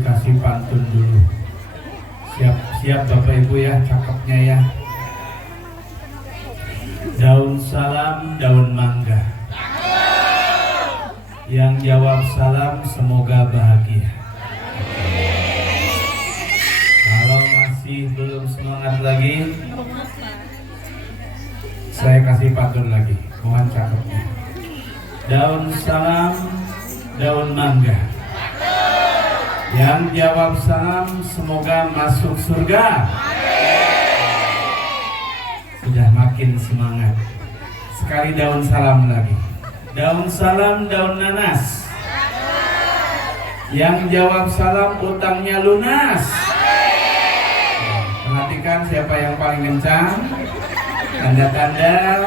dikasih pantun dulu. Siap Bapak Ibu ya, cakepnya ya. Daun salam, daun mangga. Yang jawab salam semoga bahagia. Kalau masih belum semangat lagi, saya kasih pantun lagi. Mohon cakepnya. Daun salam, daun mangga. Yang jawab salam semoga masuk surga. Sudah makin semangat. Sekali daun salam lagi. Daun salam, daun nanas. Yang jawab salam utangnya lunas. Perhatikan siapa yang paling kencang. Tanda-tanda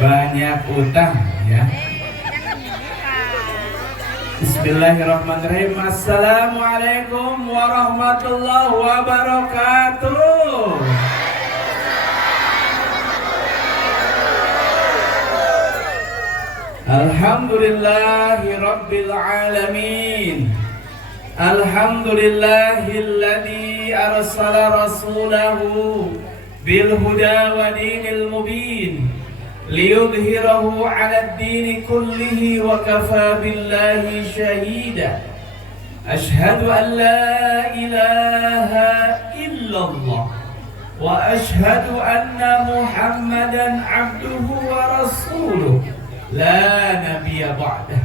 banyak utang ya. Bismillahirrahmanirrahim. Assalamualaikum warahmatullahi wabarakatuh. Alhamdulillahi rabbil alamin. Alhamdulillahilladzi arsala rasulahu bil huda wa dinil mubin liyudhhirahu 'ala ad-din kullihi wa kafa billahi shahida. Ashhadu an la ilaha illallah wa ashhadu anna Muhammadan 'abduhu wa rasuluh la nabiyya ba'dah.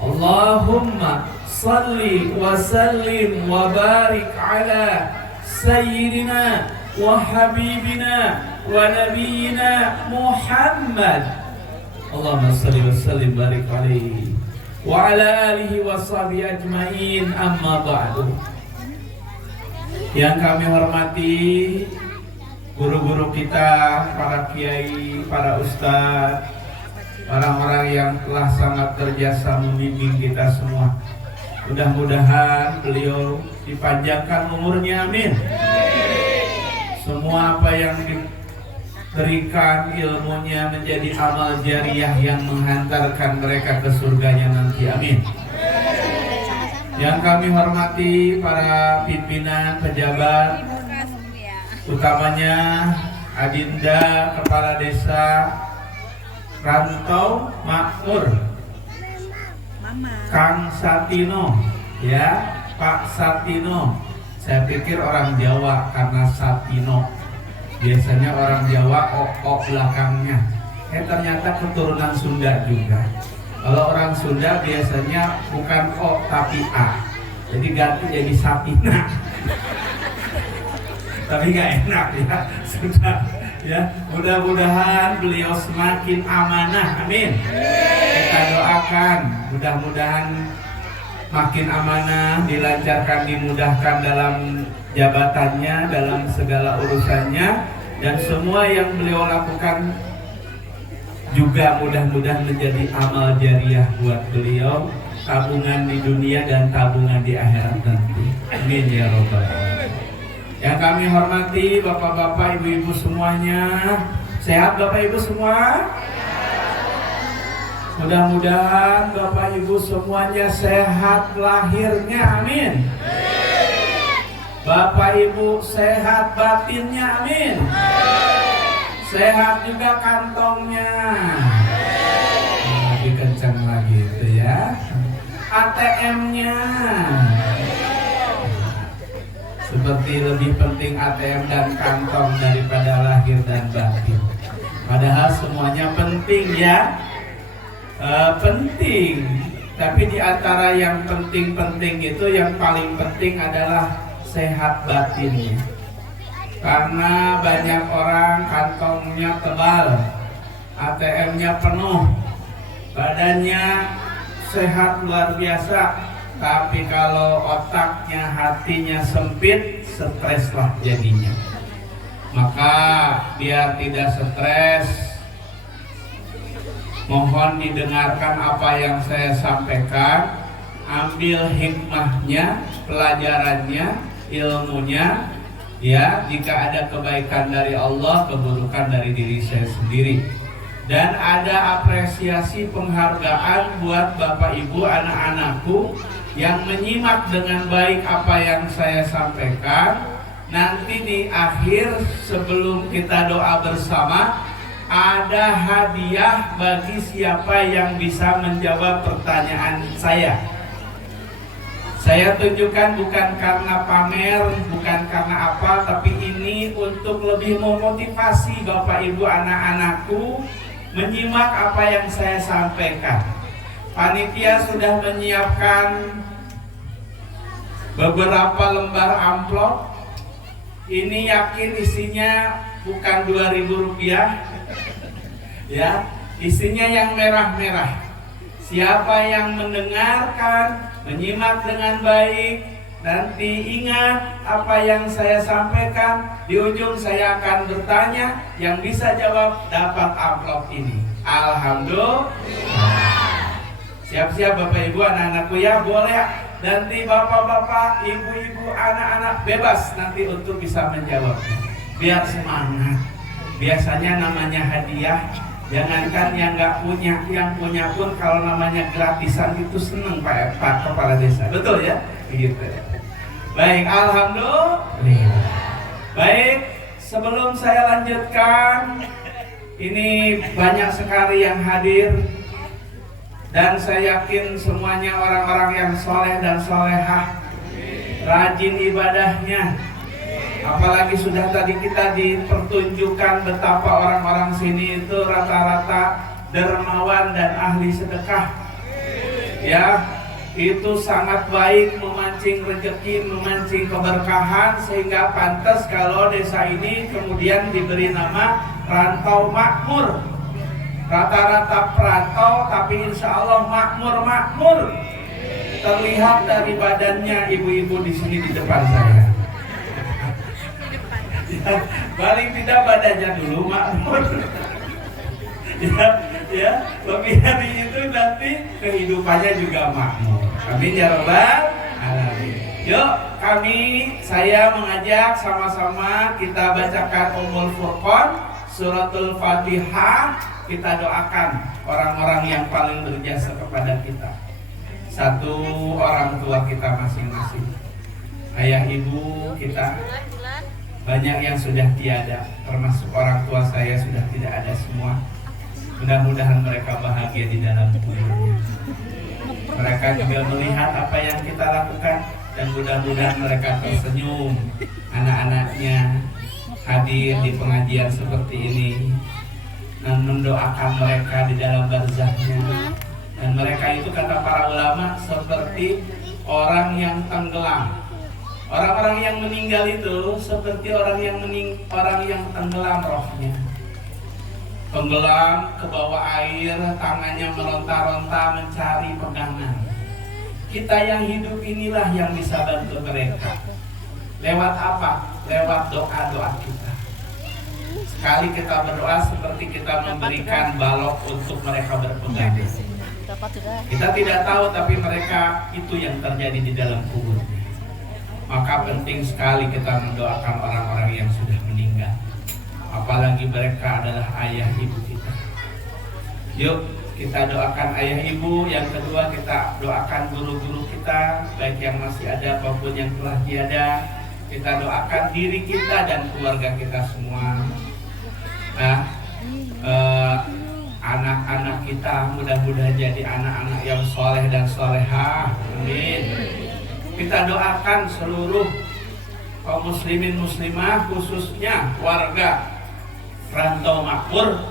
Allahumma salli wa sallim wa barik ala sayyidina wa habibina wa nabiyyina Muhammad. Allahumma salli wa sallim barik alaihi wa ala alihi wa sahbihi ajmain, amma ba'du. Yang kami hormati guru-guru kita, para kiai, para ustadz, orang-orang yang telah sangat terjasa membimbing kita semua. Mudah-mudahan beliau dipanjangkan umurnya, amin. Semua apa yang diberikan ilmunya menjadi amal jariah yang menghantarkan mereka ke surganya nanti, amin. Yang kami hormati para pimpinan, pejabat, utamanya Adinda Kepala Desa Rantau Makmur, Kang Satino, ya, Pak Satino. Saya pikir orang Jawa karena Satino. Biasanya orang Jawa O belakangnya. Ternyata keturunan Sunda juga. Kalau orang Sunda biasanya bukan O tapi A. Jadi ganti jadi Satina. Tapi nggak enak ya. Sudah ya. Mudah-mudahan beliau semakin amanah. Amin. Kita doakan mudah-mudahan makin amanah, dilancarkan, dimudahkan dalam jabatannya, dalam segala urusannya, dan semua yang beliau lakukan juga mudah-mudahan menjadi amal jariah buat beliau, tabungan di dunia dan tabungan di akhirat nanti. Amin ya robbal alamin. Yang kami hormati bapak-bapak, ibu-ibu semuanya, sehat bapak ibu semua? Mudah-mudahan Bapak Ibu semuanya sehat lahirnya, amin. Bapak Ibu sehat batinnya, amin. Sehat juga kantongnya. Lebih kencang lagi itu ya. ATM-nya. Seperti lebih penting ATM dan kantong daripada lahir dan batin. Padahal semuanya penting ya. Penting, tapi di antara yang penting-penting itu yang paling penting adalah sehat batinnya. Karena banyak orang kantongnya tebal, ATM-nya penuh, badannya sehat luar biasa, tapi kalau otaknya, hatinya sempit, streslah jadinya. Maka biar tidak stres, mohon didengarkan apa yang saya sampaikan, ambil hikmahnya, pelajarannya, ilmunya, ya. Jika ada kebaikan dari Allah, keburukan dari diri saya sendiri. Dan ada apresiasi penghargaan buat Bapak Ibu, anak-anakku yang menyimak dengan baik apa yang saya sampaikan, nanti di akhir sebelum kita doa bersama ada hadiah bagi siapa yang bisa menjawab pertanyaan saya. Saya tunjukkan bukan karena pamer, bukan karena apa, tapi ini untuk lebih memotivasi Bapak Ibu anak-anakku menyimak apa yang saya sampaikan. Panitia sudah menyiapkan beberapa lembar amplop. Ini yakin isinya bukan 2.000 rupiah, ya, isinya yang merah-merah. Siapa yang mendengarkan, menyimak dengan baik, nanti ingat apa yang saya sampaikan, di ujung saya akan bertanya, yang bisa jawab dapat amplop ini. Alhamdulillah. Siap-siap Bapak Ibu anak-anakku ya, boleh nanti bapak-bapak, ibu-ibu, anak-anak bebas nanti untuk bisa menjawab. Biar semangat. Biasanya namanya hadiah, jangankan yang nggak punya, yang punya pun kalau namanya gratisan itu seneng Pak Kepala Desa. Betul ya? Begitu. Baik, alhamdulillah. Baik, sebelum saya lanjutkan, ini banyak sekali yang hadir. Dan saya yakin semuanya orang-orang yang soleh dan solehah, rajin ibadahnya. Apalagi sudah tadi kita dipertunjukkan betapa orang-orang sini itu rata-rata dermawan dan ahli sedekah. Ya, itu sangat baik, memancing rezeki, memancing keberkahan, sehingga pantas kalau desa ini kemudian diberi nama Rantau Makmur. Rata-rata perantau tapi insya Allah makmur. Terlihat dari badannya ibu-ibu di sini di depan saya. Ya, paling tidak badannya dulu makmur. ya, lebih dari itu nanti kehidupannya juga makmur. Amin ya rabbal alamin. Yuk, saya mengajak sama-sama kita bacakan Ummul Furqan, Suratul Fatihah. Kita doakan orang-orang yang paling berjasa kepada kita. Satu, orang tua kita masing-masing. Ayah ibu kita banyak yang sudah tiada, termasuk orang tua saya sudah tidak ada semua. Mudah-mudahan mereka bahagia di dalam kuburnya. Mereka juga melihat apa yang kita lakukan, dan mudah-mudahan mereka tersenyum. Anak-anaknya hadir di pengajian seperti ini dan mendoakan mereka di dalam barzahnya. Dan mereka itu kata para ulama seperti orang yang tenggelam. Orang-orang yang meninggal itu seperti orang yang tenggelam rohnya. Tenggelam ke bawah air, tangannya meronta-ronta mencari pegangan. Kita yang hidup inilah yang bisa bantu mereka. Lewat apa? Lewat doa-doa kita. Sekali kita berdoa seperti kita memberikan balok untuk mereka berpegang. Kita tidak tahu, tapi mereka itu yang terjadi di dalam kuburnya. Maka penting sekali kita mendoakan orang-orang yang sudah meninggal. Apalagi mereka adalah ayah ibu kita. Yuk kita doakan ayah ibu. Yang kedua kita doakan guru-guru kita, baik yang masih ada maupun yang telah tiada. Kita doakan diri kita dan keluarga kita semua. Nah, anak-anak kita mudah-mudahan jadi anak-anak yang soleh dan solehah. Amin. Kita doakan seluruh kaum muslimin muslimah, khususnya warga Rantau Makmur,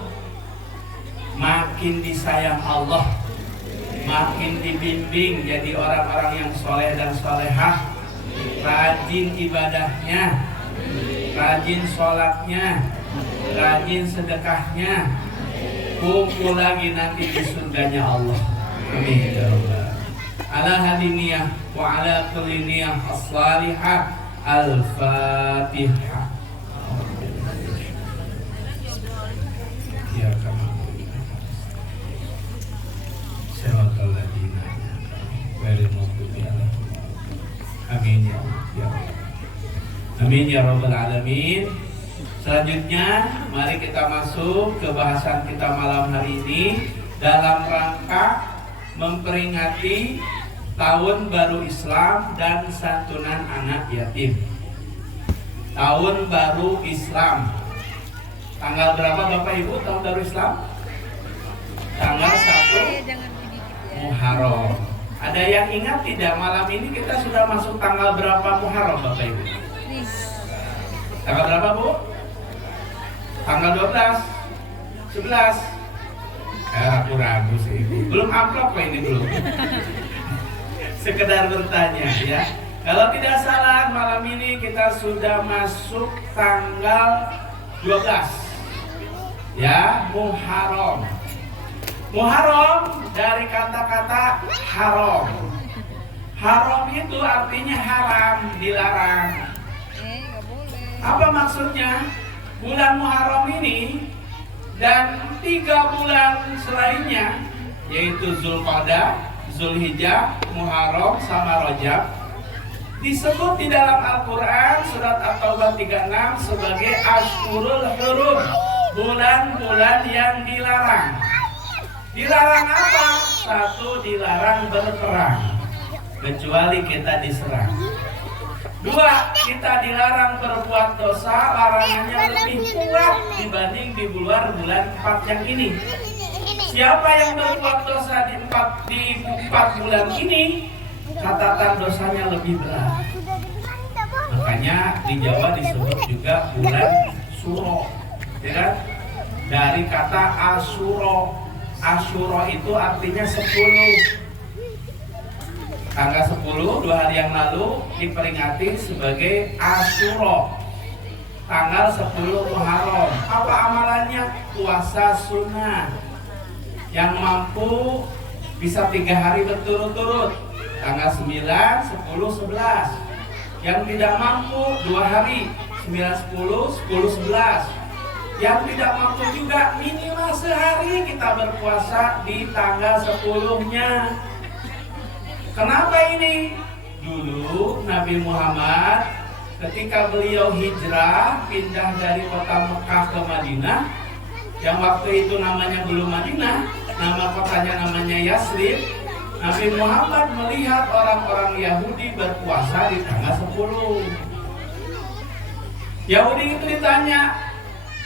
makin disayang Allah, makin dibimbing jadi orang-orang yang soleh dan solehah, rajin ibadahnya, rajin sholatnya, rajin sedekahnya, kumpul lagi nanti di surganya Allah. Amin ya rabbal. Ala hadiniyah wa ala kulli niyah as-salihah. Al-Fatihah. Ya kama siratal ladzina ghairil maghdubi alaihim. Amin ya Allah. Amin ya rabbal alamin. Selanjutnya mari kita masuk ke bahasan kita malam hari ini dalam rangka memperingati tahun baru Islam dan santunan anak yatim. Tahun baru Islam. Tanggal berapa Bapak Ibu tahun baru Islam? Tanggal 1 Muharram. Ada yang ingat tidak malam ini kita sudah masuk tanggal berapa Muharram Bapak Ibu? Tanggal berapa Bu? Tanggal 12? 11? Ragu-ragu sih. Belum upload kok ini belum. Sekedar bertanya ya. Kalau tidak salah malam ini kita sudah masuk tanggal 12 ya, Muharram. Muharram dari kata-kata haram. Haram itu artinya haram, dilarang. Apa maksudnya? Bulan Muharram ini dan 3 bulan selainnya, yaitu Zulqa'dah, Zulhijjah, Muharram, sama Rajab, disebut di dalam Al-Quran surat At-Taubah 36 sebagai Ashhurul Hurum, bulan-bulan yang dilarang. Dilarang apa? 1, dilarang berperang, kecuali kita diserang. 2, kita dilarang berbuat dosa, larangannya lebih kuat dibanding di bulan 4 yang ini. Siapa yang berbuat dosa di 4 bulan ini, catatan dosanya lebih berat. Makanya di Jawa disebut juga bulan Suro, ya kan? Dari kata Asyura. Asyura itu artinya 10. Tanggal 10 2 hari yang lalu diperingati sebagai Asyura, tanggal 10 Muharram. Apa amalannya? Puasa sunnah. Yang mampu bisa 3 hari berturut-turut, tanggal 9, 10, 11. Yang tidak mampu 2 hari, 9, 10, 10, 11. Yang tidak mampu juga minimal sehari kita berpuasa di tanggal 10-nya. Kenapa ini? Dulu Nabi Muhammad ketika beliau hijrah pindah dari kota Mekah ke Madinah, yang waktu itu namanya belum Madinah, nama kotanya namanya Yasrib. Nabi Muhammad melihat orang-orang Yahudi berpuasa di tanggal 10. Yahudi itu ditanya,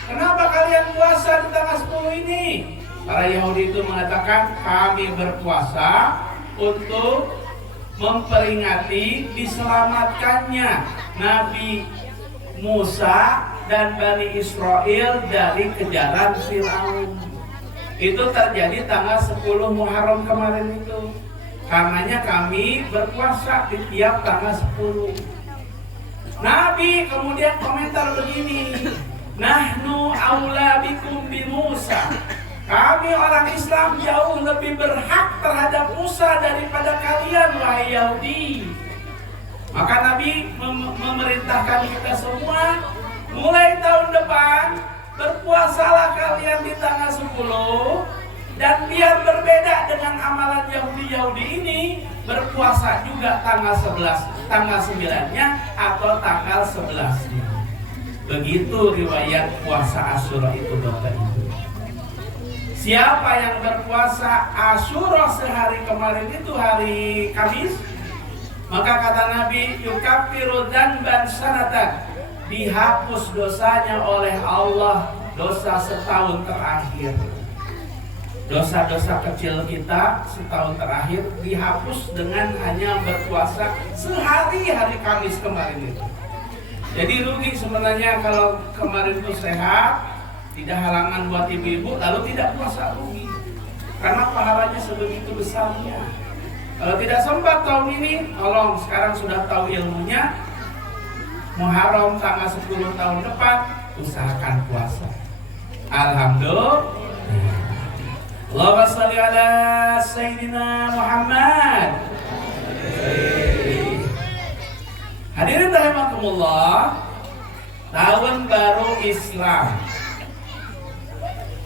kenapa kalian puasa di tanggal 10 ini? Para Yahudi itu mengatakan, kami berpuasa untuk memperingati diselamatkannya Nabi Musa dan Bani Israel dari kejaran Firaun. Itu terjadi tanggal 10 Muharram kemarin itu. Karenanya kami berpuasa di tiap tanggal 10. Nabi kemudian komentar begini, Nahnu aula bikum bi Musa. Kami orang Islam jauh lebih berhak terhadap Musa daripada kalian, wahai Yahudi. Maka Nabi memerintahkan kita semua, mulai tahun depan berpuasalah kalian di tanggal 10. Dan biar berbeda dengan amalan Yahudi ini, berpuasa juga tanggal 11, tanggal 9-nya atau tanggal 11-nya. Begitu riwayat puasa Asyura itu Bapak Ibu. Siapa yang berpuasa Asyura sehari kemarin itu hari Kamis, maka kata Nabi, yukaffiru dzanban sanatan, dihapus dosanya oleh Allah dosa setahun terakhir. Dosa-dosa kecil kita setahun terakhir dihapus dengan hanya berpuasa sehari hari Kamis kemarin itu. Jadi rugi sebenarnya kalau kemarin itu sehat, tidak halangan buat ibu-ibu, lalu tidak puasa, rugi. Karena pahalanya sebegitu besarnya. Kalau tidak sempat tahun ini, tolong sekarang sudah tahu ilmunya, Muharram tanggal 10 tahun depan, usahakan puasa. Alhamdulillah. Allahumma sholli ala Sayyidina Muhammad. Hadirin rahimakumullah, tahun baru Islam.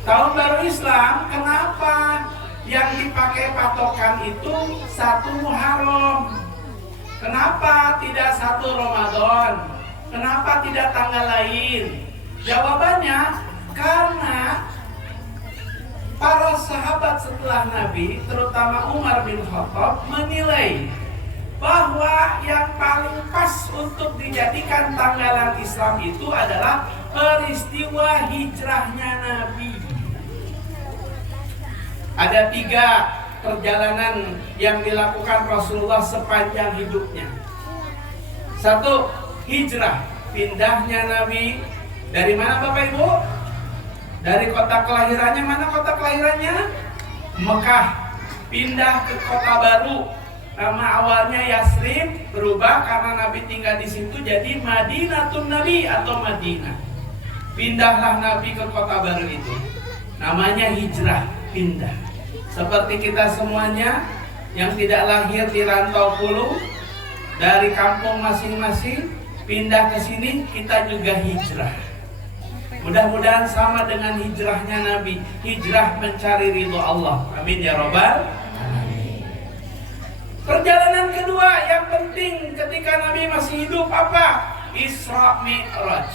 Tahun baru Islam, kenapa yang dipakai patokan itu 1 Muharram? Kenapa tidak 1 Ramadan? Kenapa tidak tanggal lain? Jawabannya, karena para sahabat setelah Nabi, terutama Umar bin Khattab, menilai bahwa yang paling pas untuk dijadikan tanggalan Islam itu adalah peristiwa hijrahnya Nabi. Ada 3 perjalanan yang dilakukan Rasulullah sepanjang hidupnya. 1, hijrah, pindahnya Nabi dari mana Bapak Ibu? Dari kota kelahirannya. Mana kota kelahirannya? Mekah. Pindah ke kota baru. Nama awalnya Yasrib, berubah karena Nabi tinggal di situ jadi Madinatun Nabi atau Madinah. Pindahlah Nabi ke kota baru itu. Namanya hijrah, pindah. Seperti kita semuanya yang tidak lahir di rantau pulau, dari kampung masing-masing pindah ke sini, kita juga hijrah. Mudah-mudahan sama dengan hijrahnya Nabi, hijrah mencari ridho Allah. Amin ya Rabbal alamin. Perjalanan kedua yang penting ketika Nabi masih hidup apa? Isra Mi'raj.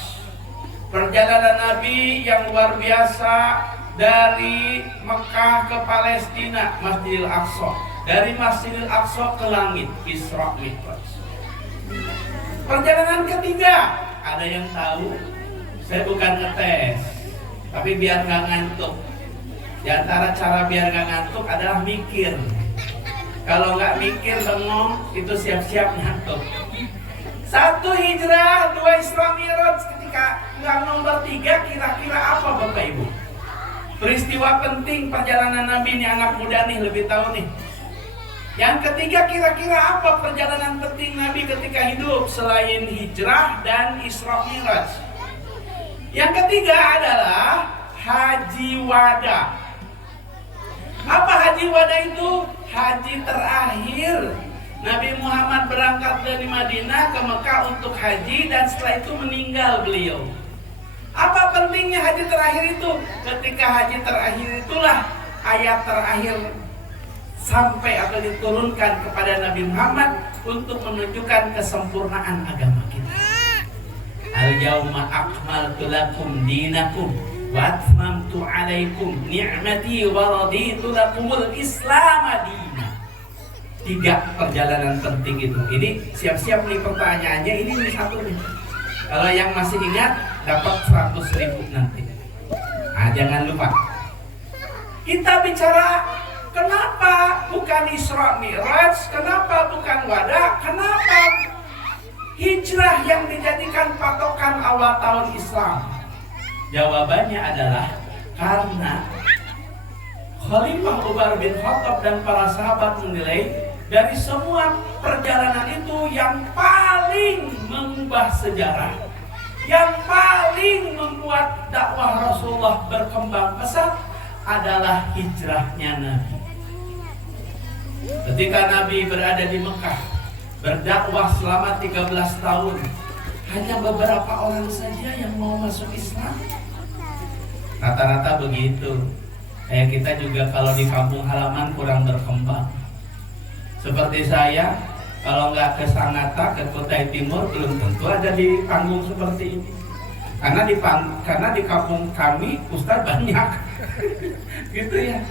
Perjalanan Nabi yang luar biasa dari Mekah ke Palestina, Masjidil Aqsa. Dari Masjidil Aqsa ke langit, Isra Mi'raj. Perjalanan ketiga, ada yang tahu? Saya bukan ngetes, tapi biar gak ngantuk. Di antara cara biar gak ngantuk adalah mikir. Kalau gak mikir bengong, itu siap-siap ngantuk. 1 hijrah, 2 Isra Mi'raj. Ketika yang nomor 3 kira-kira apa Bapak Ibu? Peristiwa penting perjalanan Nabi, ini anak muda nih lebih tahu nih. Yang ketiga kira-kira apa perjalanan penting Nabi ketika hidup selain hijrah dan Isra Mi'raj? Yang ketiga adalah haji wada. Apa haji wada itu? Haji terakhir. Nabi Muhammad berangkat dari Madinah ke Mekah untuk haji dan setelah itu meninggal beliau. Apa pentingnya haji terakhir itu? Ketika haji terakhir itulah ayat terakhir sampai atau diturunkan kepada Nabi Muhammad untuk menunjukkan kesempurnaan agama kita. Al-yawma akmaltu lakum dinakum wa atmamtu alaikum ni'mati wa raditu lakumul Islam dina. 3 perjalanan penting itu. Ini siap-siap nih pertanyaannya, ini satu nih. Kalau yang masih ingat dapat 100.000 nanti. Jangan lupa. Kita bicara kenapa bukan Isra Mi'raj, kenapa bukan Wada, kenapa hijrah yang dijadikan patokan awal tahun Islam? Jawabannya adalah karena Khalifah Umar bin Khattab dan para sahabat menilai dari semua perjalanan itu yang paling mengubah sejarah, yang paling membuat dakwah Rasulullah berkembang pesat adalah hijrahnya Nabi. Ketika Nabi berada di Mekah berdakwah selama 13 tahun, hanya beberapa orang saja yang mau masuk Islam. Rata-rata begitu. Kayak kita juga kalau di kampung halaman kurang berkembang. Seperti saya, kalau nggak ke Sangatta, ke Kutai Timur, belum tentu ada di panggung seperti ini. Karena di kampung kami ustaz banyak. Gitu ya.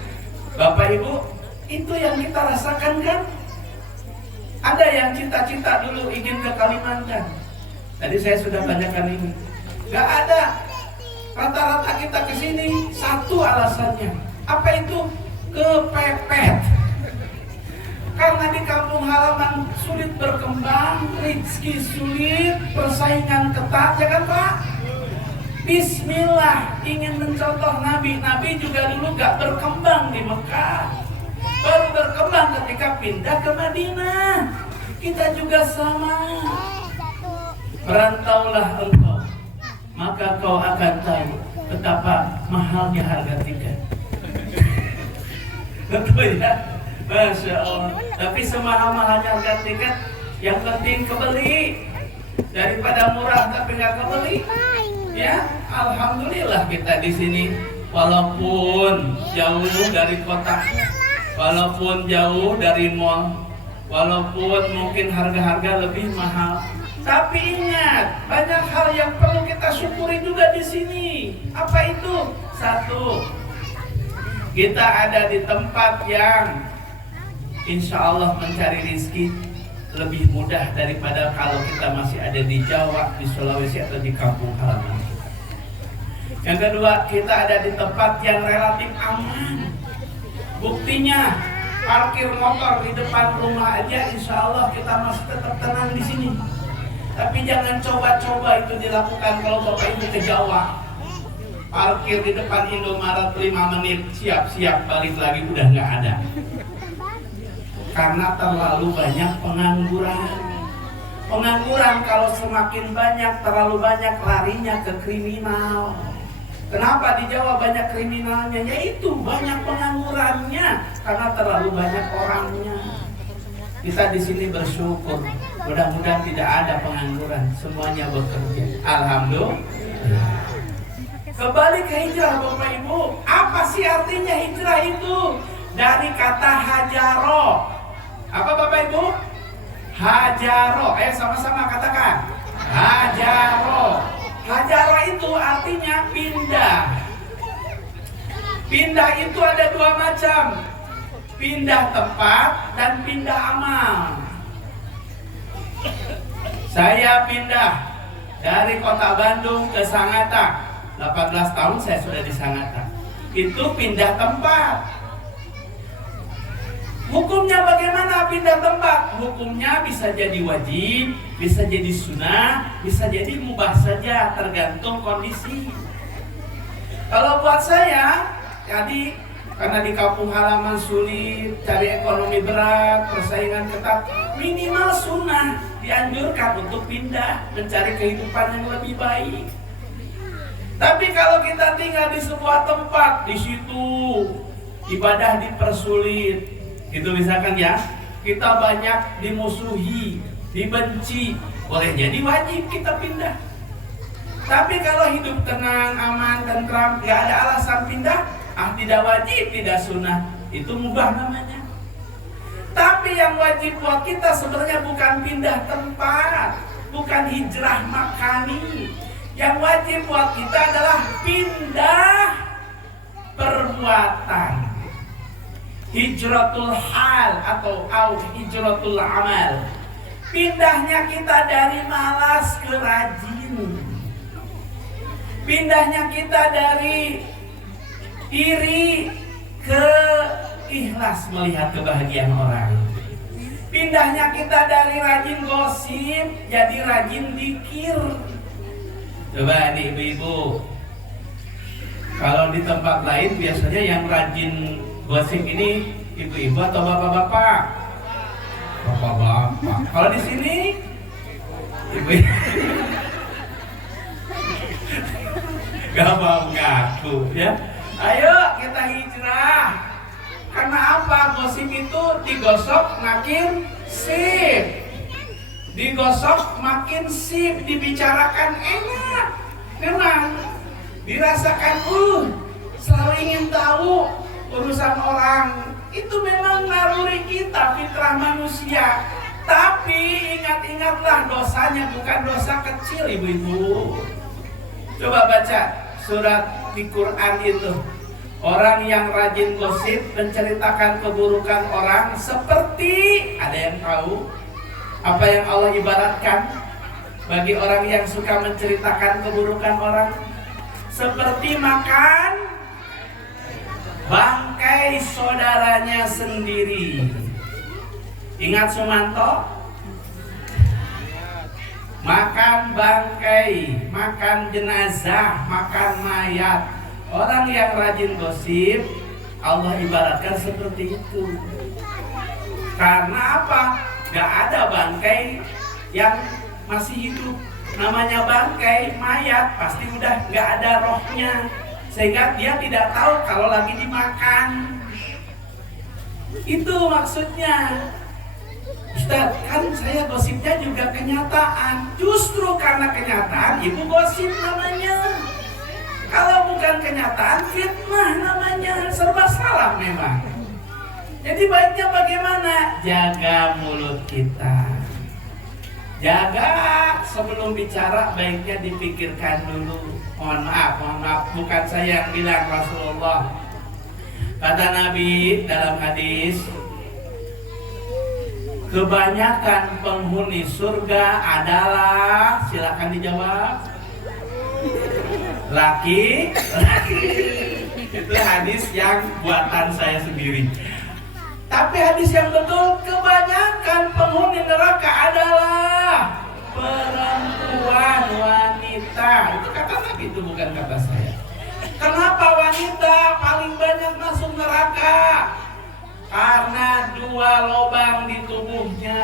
Bapak Ibu, itu yang kita rasakan kan? Ada yang cita-cita dulu ingin ke Kalimantan. Tadi saya sudah tanyakan ini. Gak ada. Rata-rata kita ke sini satu alasannya. Apa itu? Kepepet. Karena di kampung halaman sulit berkembang, rezeki sulit, persaingan ketat, ya kan Pak? Bismillah, ingin mencontoh Nabi. Nabi juga dulu gak berkembang di Mekah. Baru berkembang ketika pindah ke Madinah. Kita juga sama. Merantaulah engkau, maka kau akan tahu betapa mahalnya harga tiket. Betul ya? Masya Allah. Tapi semahal-mahalnya harga tiket, yang penting kebeli. Daripada murah tapi nggak kebeli. Ya, alhamdulillah kita di sini walaupun jauh dari kota, walaupun jauh dari mall, walaupun mungkin harga-harga lebih mahal, tapi ingat banyak hal yang perlu kita syukuri juga di sini. Apa itu? 1, Kita ada di tempat yang insya Allah mencari rezeki lebih mudah daripada kalau kita masih ada di Jawa, di Sulawesi, atau di kampung halaman. Yang kedua, kita ada di tempat yang relatif aman. Buktinya, parkir motor di depan rumah aja insya Allah kita masih tetap tenang di sini. Tapi jangan coba-coba itu dilakukan kalau Bapak Ibu ke Jawa. Parkir di depan Indomaret 5 menit, siap-siap balik lagi udah nggak ada. Karena terlalu banyak pengangguran. Pengangguran kalau semakin banyak, terlalu banyak larinya ke kriminal. Kenapa di Jawa banyak kriminalnya? Yaitu banyak penganggurannya karena terlalu banyak orangnya. Kita di sini bersyukur, mudah-mudahan tidak ada pengangguran, semuanya bekerja. Alhamdulillah. Kembali ke hijrah Bapak Ibu. Apa sih artinya hijrah itu? Dari kata hajaro. Apa Bapak Ibu? Hajaro. Ayo sama-sama katakan. Hajaro. Hajaro itu artinya pindah. Pindah itu ada dua macam. Pindah tempat dan pindah amal. Saya pindah dari kota Bandung ke Sangatta. 18 tahun saya sudah di Sangatta. Itu pindah tempat. Hukumnya bagaimana pindah tempat? Hukumnya bisa jadi wajib, bisa jadi sunnah, bisa jadi mubah saja, tergantung kondisi. Kalau buat saya, jadi karena di kampung halaman sulit, cari ekonomi berat, persaingan ketat, minimal sunnah dianjurkan untuk pindah, mencari kehidupan yang lebih baik. Tapi kalau kita tinggal di sebuah tempat, di situ ibadah dipersulit, itu misalkan ya, kita banyak dimusuhi, dibenci, boleh jadi wajib kita pindah. Tapi kalau hidup tenang, aman, tentram, gak ada alasan pindah, tidak wajib, tidak sunnah, itu mubah namanya. Tapi yang wajib buat kita sebenarnya bukan pindah tempat, bukan hijrah makani. Yang wajib buat kita adalah pindah perbuatan. Hijratul hal atau hijratul amal. Pindahnya kita dari malas ke rajin. Pindahnya kita dari iri ke ikhlas melihat kebahagiaan orang. Pindahnya kita dari rajin gosip jadi rajin zikir. Coba nih ibu-ibu, kalau di tempat lain biasanya yang rajin gosip ini ibu-ibu atau bapak-bapak? Bapak-bapak. Kalau di sini ibu gak mau ngaku ya. Ayo kita hijrah. Karena apa? Gosip itu digosok makin sip. Digosok makin sip, dibicarakan enak. Memang dirasakan selalu ingin tahu urusan orang. Itu memang naluri kita, fitrah manusia. Tapi ingat-ingatlah dosanya bukan dosa kecil ibu-ibu. Coba baca surat di Quran itu. Orang yang rajin gosip menceritakan keburukan orang seperti, ada yang tahu apa yang Allah ibaratkan bagi orang yang suka menceritakan keburukan orang? Seperti makan bangkai saudaranya sendiri. Ingat Sumanto? Makan bangkai, makan jenazah, makan mayat. Orang yang rajin gosip Allah ibaratkan seperti itu. Karena apa? Gak ada bangkai yang masih hidup. Namanya bangkai, mayat, pasti udah gak ada rohnya. Sehingga dia tidak tahu kalau lagi dimakan. Itu maksudnya. Ustaz, kan saya gosipnya juga kenyataan. Justru karena kenyataan, ibu gosip namanya. Kalau bukan kenyataan, fitnah namanya. Serba salah memang. Jadi baiknya bagaimana? Jaga mulut kita. Jaga sebelum bicara, baiknya dipikirkan dulu. Mohon maaf, bukan saya yang bilang, Rasulullah. Kata Nabi dalam hadis, kebanyakan penghuni surga adalah, silakan dijawab, laki. Itu hadis yang buatan saya sendiri. Tapi hadis yang betul, kebanyakan penghuni neraka adalah perempuan, wanita. Itu kata Nabi, itu bukan kata saya. Kenapa wanita paling banyak masuk neraka? Karena dua lubang di tubuhnya.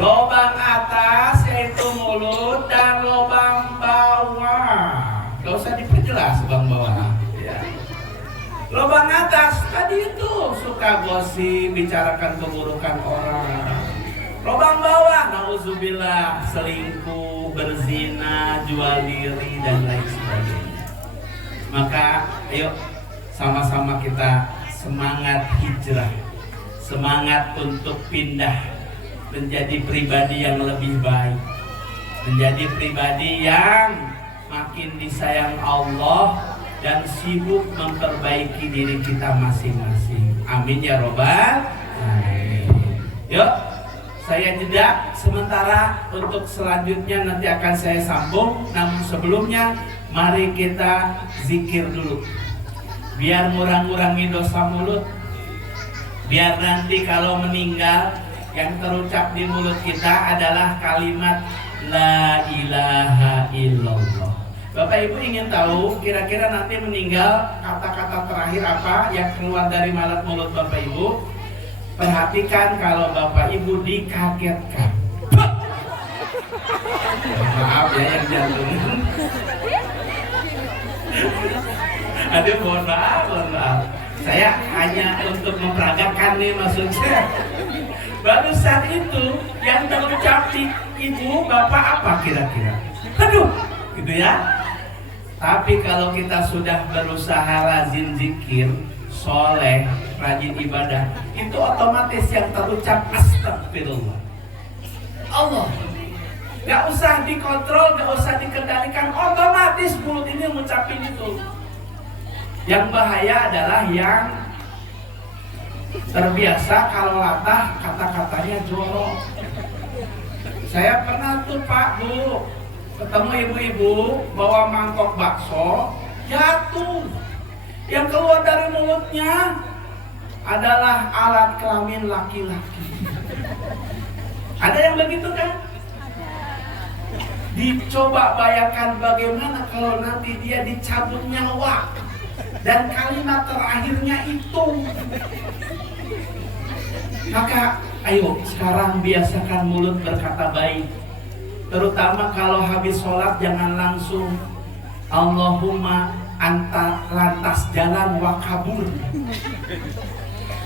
Lubang atas yaitu mulut dan lubang bawah. Gak usah diperjelas lubang bawah. Ya. Lubang atas tadi itu suka gosip, bicarakan keburukan orang. Lubang bawah, nauzubillah, selingkuh, berzina, jual diri dan lain sebagainya. Maka ayo sama-sama kita semangat hijrah, semangat untuk pindah menjadi pribadi yang lebih baik, menjadi pribadi yang makin disayang Allah dan sibuk memperbaiki diri kita masing-masing. Amin ya robbal alamin. Yuk, saya jeda sementara, untuk selanjutnya nanti akan saya sambung. Namun sebelumnya mari kita zikir dulu, biar ngurang-ngurangi dosa mulut, biar nanti kalau meninggal yang terucap di mulut kita adalah kalimat la ilaha illallah. Bapak Ibu ingin tahu kira-kira nanti meninggal kata-kata terakhir apa yang keluar dari mulut Bapak Ibu? Perhatikan kalau Bapak Ibu dikagetkan. Maaf ya yang jantungan. Aduh, mohon maaf. Saya hanya untuk memperagakan nih maksudnya. Barusan itu yang terucap di ibu bapak apa kira-kira? Aduh, gitu ya. Tapi kalau kita sudah berusaha rajin zikir, soleh, rajin ibadah, itu otomatis yang terucap astagfirullah. Allah. Gak usah dikontrol, gak usah dikendalikan, otomatis mulut ini mengucapin itu. Yang bahaya adalah yang terbiasa kalau latah kata-katanya jorok. Saya pernah tuh Pak Bu ketemu ibu-ibu bawa mangkok bakso, jatuh. Yang keluar dari mulutnya adalah alat kelamin laki-laki. Ada yang begitu kan? Dicoba bayangkan bagaimana kalau nanti dia dicabut nyawa dan kalimat terakhirnya itu. Maka ayo sekarang biasakan mulut berkata baik. Terutama kalau habis sholat jangan langsung Allahumma anta lantas jalan wa kabur.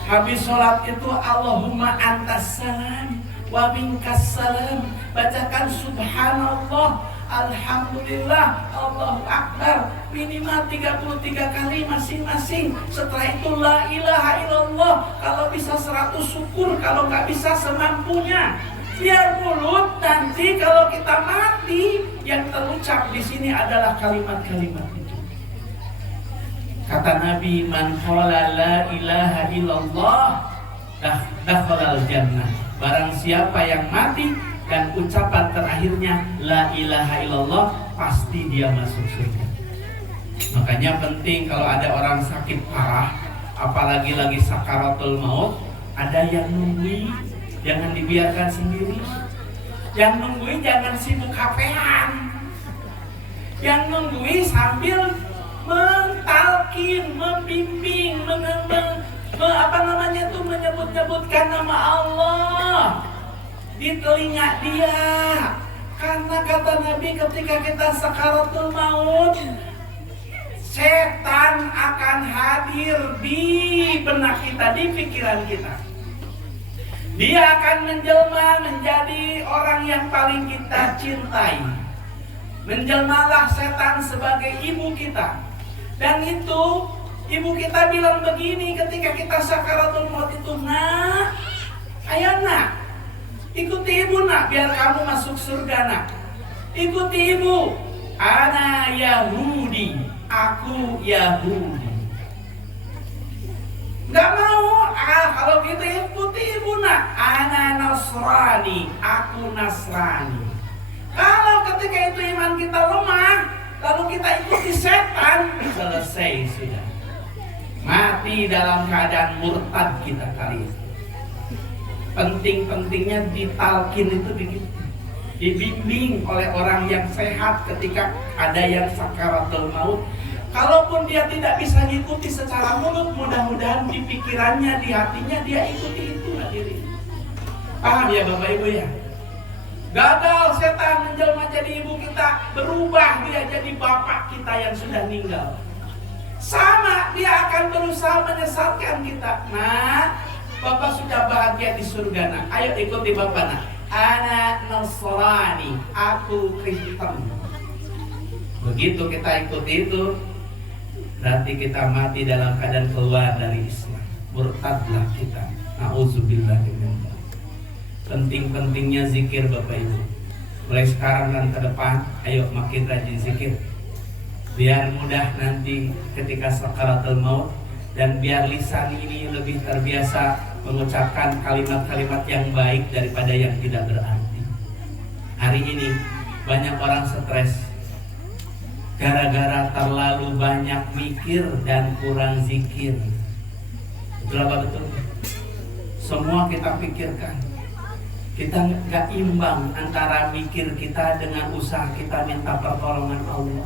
Habis sholat itu Allahumma antas salam wa minkas salam. Bacakan subhanallah, alhamdulillah, Allahu akbar minimal 33 kali masing-masing. Setelah itu la ilaha illallah. Kalau bisa 100 syukur, kalau nggak bisa semampunya. Biar mulut nanti kalau kita mati yang terucap di sini adalah kalimat-kalimat itu. Kata Nabi, man qala la ilaha illallah dakhalal jannah. Barang siapa yang mati dan ucapan terakhirnya la ilaha illallah, pasti dia masuk surga. Makanya penting kalau ada orang sakit parah, apalagi lagi sakaratul maut, ada yang nungguin, jangan dibiarkan sendiri. Yang nungguin jangan sibuk HP-an. Yang nungguin sambil mentalkin, membimbing, menyebut-nyebutkan nama Allah di telinga dia. Karena kata Nabi ketika kita sakaratul maut, setan akan hadir di benak kita, di pikiran kita. Dia akan menjelma menjadi orang yang paling kita cintai. Menjelmalah setan sebagai ibu kita. Dan itu ibu kita bilang begini ketika kita sakaratul maut itu, nak, ayo nak, ikuti ibu nak, biar kamu masuk surga nak. Ikuti ibu. Ana Yahudi, aku Yahudi. Nggak mau. Kalau gitu ikuti ibuna. Ana Nasrani, aku Nasrani. Kalau ketika itu iman kita lemah, lalu kita ikuti setan, selesai sudah. Mati dalam keadaan murtad kita kali ini. Penting-pentingnya ditalkin itu begitu. Dibimbing oleh orang yang sehat ketika ada yang sakaratul maut. Kalaupun dia tidak bisa ngikuti secara mulut, mudah-mudahan di pikirannya, di hatinya dia ikuti itu hadirin. Paham ya Bapak Ibu ya? Gagal setan menjelma jadi ibu kita, berubah dia jadi bapak kita yang sudah meninggal. Sama, dia akan berusaha menyesatkan kita. Nah, Bapak sudah bahagia di surga. Nah, ayo ikuti Bapak. Nah, Ana Nasrani, aku Kristen. Begitu kita ikuti itu, berarti kita mati dalam keadaan keluar dari Islam. Murtadlah kita. Nauzubillah. Penting-pentingnya zikir Bapak Ibu. Mulai sekarang dan ke depan, ayo makin rajin zikir. Biar mudah nanti ketika sakaratul maut, dan biar lisan ini lebih terbiasa mengucapkan kalimat-kalimat yang baik daripada yang tidak berarti. Hari ini banyak orang stres gara-gara terlalu banyak mikir dan kurang zikir. Betul apa betul? Semua kita pikirkan. Kita gak imbang antara mikir kita dengan usaha kita minta pertolongan Allah.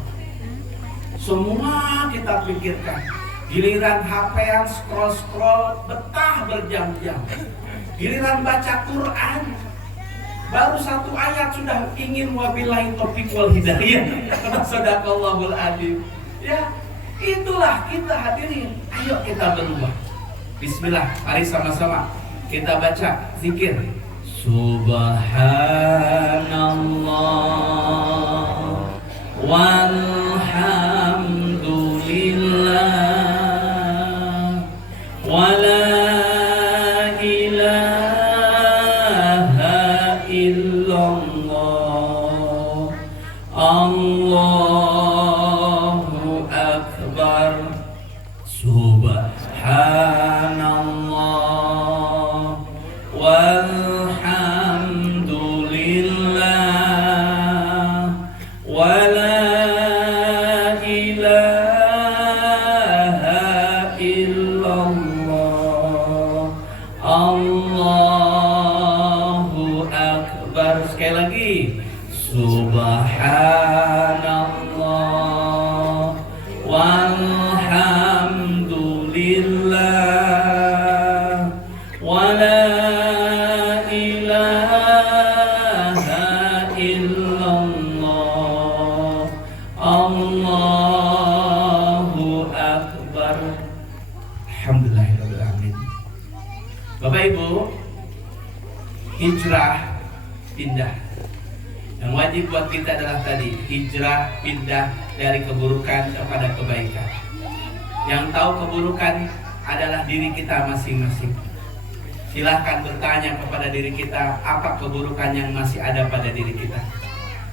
Semua kita pikirkan. Giliran HP-an scroll-scroll betah berjam-jam. Giliran baca Quran baru satu ayat sudah ingin wabillahi taufiq wal hidayah. Sadaqallahul adzim. Ya, itulah kita hadirin. Ayo kita berubah. Bismillah, mari sama-sama kita baca zikir. Subhanallah walhamdulillah wala ilaha illallah Allahu akbar subhanallah walhamdulillah wala ilaha illallah Allahu akbar. Sekali lagi, subhanallah walhamdulillah wala ilaha illallah Allahu akbar. Alhamdulillahirrahmanirrahim. Bapak Ibu, hijrah pindah. Yang wajib buat kita adalah tadi, hijrah pindah dari keburukan kepada kebaikan. Yang tahu keburukan adalah diri kita masing-masing. Silahkan bertanya kepada diri kita, apa keburukan yang masih ada pada diri kita.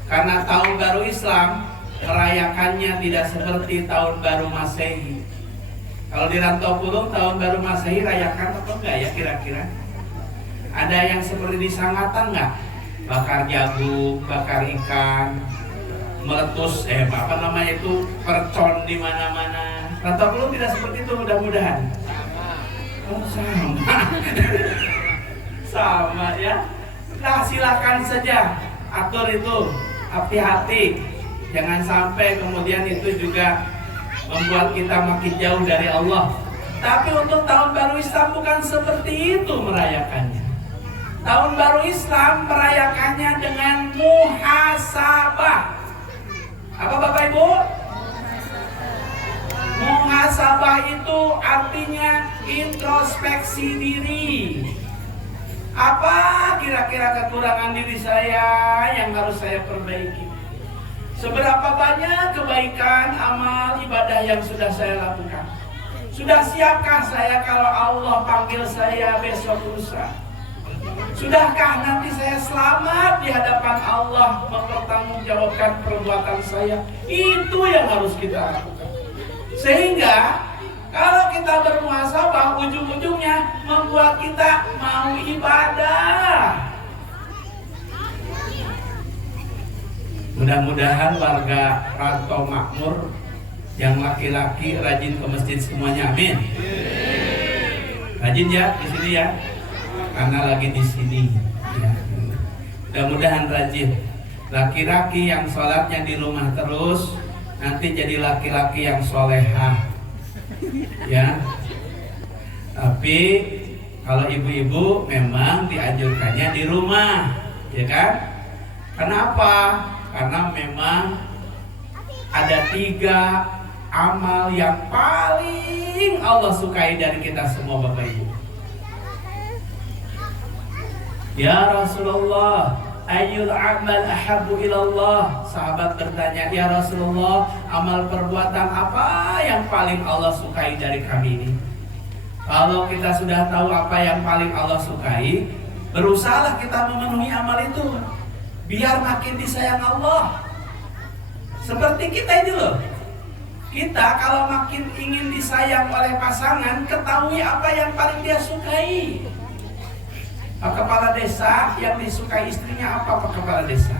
Karena tahun baru Islam merayakannya tidak seperti tahun baru Masehi. Kalau di Rantau Pulung tahun baru Masehi rayakan atau enggak ya kira-kira? Ada yang seperti di Sangatan enggak? Bakar jagung, bakar ikan, meletus apa namanya itu, percon di mana-mana. Rantau Pulung tidak seperti itu mudah-mudahan. Oh, sama. Sama ya. Nah, silakan saja atur itu, hati-hati. Jangan sampai kemudian itu juga membuat kita makin jauh dari Allah. Tapi untuk tahun baru Islam bukan seperti itu merayakannya. Tahun baru Islam merayakannya dengan muhasabah. Apa Bapak Ibu? Muhasabah itu artinya introspeksi diri. Apa kira-kira kekurangan diri saya yang harus saya perbaiki? Seberapa banyak kebaikan, amal, ibadah yang sudah saya lakukan? Sudah siapkah saya kalau Allah panggil saya besok lusa? Sudahkah nanti saya selamat di hadapan Allah mempertanggungjawabkan perbuatan saya? Itu yang harus kita lakukan. Sehingga Kalau kita bermuhasabah, ujung-ujungnya membuat kita mau ibadah. Mudah-mudahan warga Rantau Makmur yang laki-laki rajin ke masjid semuanya, amin. Rajin ya di sini ya, karena lagi di sini. Ya. Mudah-mudahan rajin. Laki-laki yang sholatnya di rumah terus, nanti jadi laki-laki yang solehah. Ya. Tapi kalau ibu-ibu memang dianjurkannya di rumah, ya kan? Kenapa? Karena memang ada 3 amal yang paling Allah sukai dari kita semua Bapak Ibu. Ya Rasulullah, ayyul amal ahabbu ilallah. Sahabat bertanya, ya Rasulullah, amal perbuatan apa yang paling Allah sukai dari kami ini? Kalau kita sudah tahu apa yang paling Allah sukai, berusahalah kita memenuhi amal itu, biar makin disayang Allah. Seperti kita ini loh. Kita kalau makin ingin disayang oleh pasangan, ketahui apa yang paling dia sukai. Pak Kepala Desa yang disukai istrinya apa Pak Kepala Desa?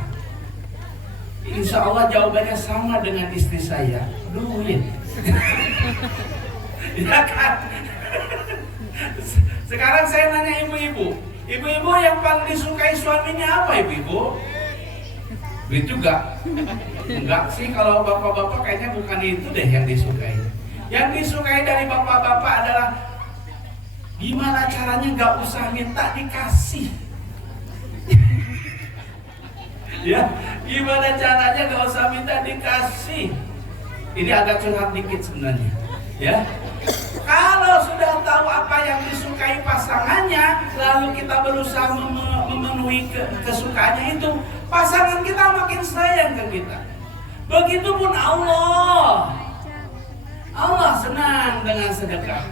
Insya Allah jawabannya sama dengan istri saya, duit. Ya kan? Sekarang saya nanya ibu-ibu, ibu-ibu yang paling disukai suaminya apa ibu-ibu? Duit juga? Enggak sih, kalau bapak-bapak kayaknya bukan itu deh yang disukai. Yang disukai dari bapak-bapak adalah gimana caranya gak usah minta dikasih. Ya, gimana caranya gak usah minta dikasih. Ini agak curhat dikit sebenarnya. Ya, kalau sudah tahu apa yang disukai pasangannya, lalu kita berusaha memenuhi kesukaannya itu, pasangan kita makin sayang ke kita. Begitupun Allah. Allah senang dengan sedekah.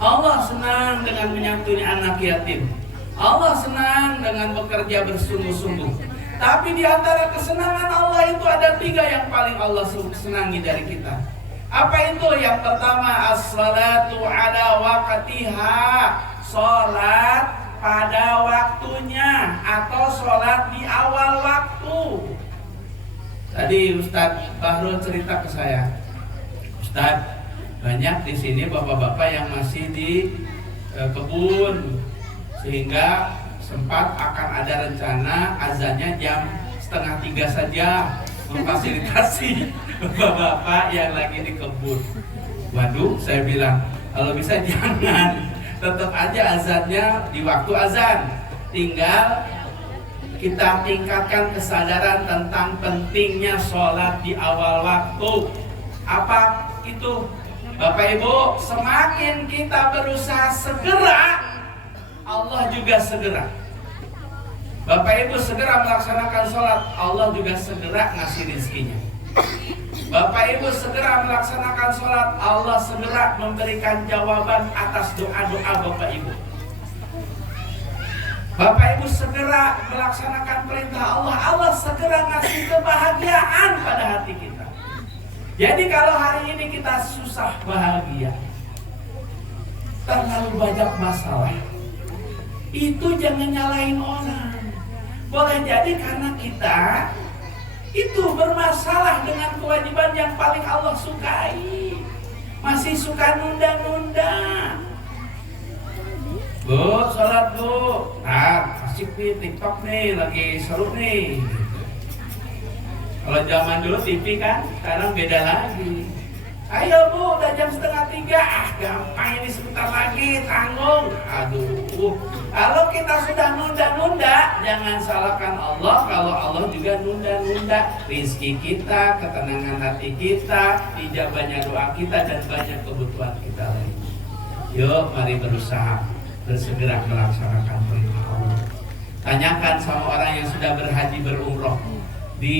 Allah senang dengan menyantuni anak yatim. Allah senang dengan bekerja bersungguh-sungguh. Tapi di antara kesenangan Allah itu ada 3 yang paling Allah senangi dari kita. Apa itu? Yang pertama, as-salatu ala waqtiha, sholat pada waktunya atau sholat di awal waktu. Tadi Ustadz Bahrul cerita ke saya, Ustadz, banyak di sini bapak-bapak yang masih di kebun, sehingga sempat akan ada rencana azannya jam 2:30 saja, memfasilitasi bapak-bapak yang lagi di kebun. Waduh, saya bilang kalau bisa jangan, tetap aja azannya di waktu azan. Tinggal kita tingkatkan kesadaran tentang pentingnya sholat di awal waktu. Apa itu? Bapak Ibu, semakin kita berusaha segera, Allah juga segera. Bapak Ibu segera melaksanakan sholat, Allah juga segera ngasih rezekinya. Bapak Ibu segera melaksanakan sholat, Allah segera memberikan jawaban atas doa-doa Bapak Ibu. Bapak Ibu segera melaksanakan perintah Allah, Allah segera ngasih kebahagiaan pada hati kita. Jadi kalau hari ini kita susah bahagia, terlalu banyak masalah, itu jangan nyalahin orang. Boleh jadi karena kita itu bermasalah dengan kewajiban yang paling Allah sukai, masih suka nunda-nunda. Bu, sholat bu, asik nih TikTok nih, lagi seru nih. Kalau zaman dulu TV kan, sekarang beda lagi. Ayo bu, udah jam 2:30, gampang ini sebentar lagi, tanggung. Aduh, kalau kita sudah nunda-nunda, jangan salahkan Allah kalau Allah juga nunda-nunda rizki kita, ketenangan hati kita, ijabahnya doa kita, dan banyak kebutuhan kita lain. Yuk, mari berusaha bersegera melaksanakan perintah Allah. Tanyakan sama orang yang sudah berhaji berumroh di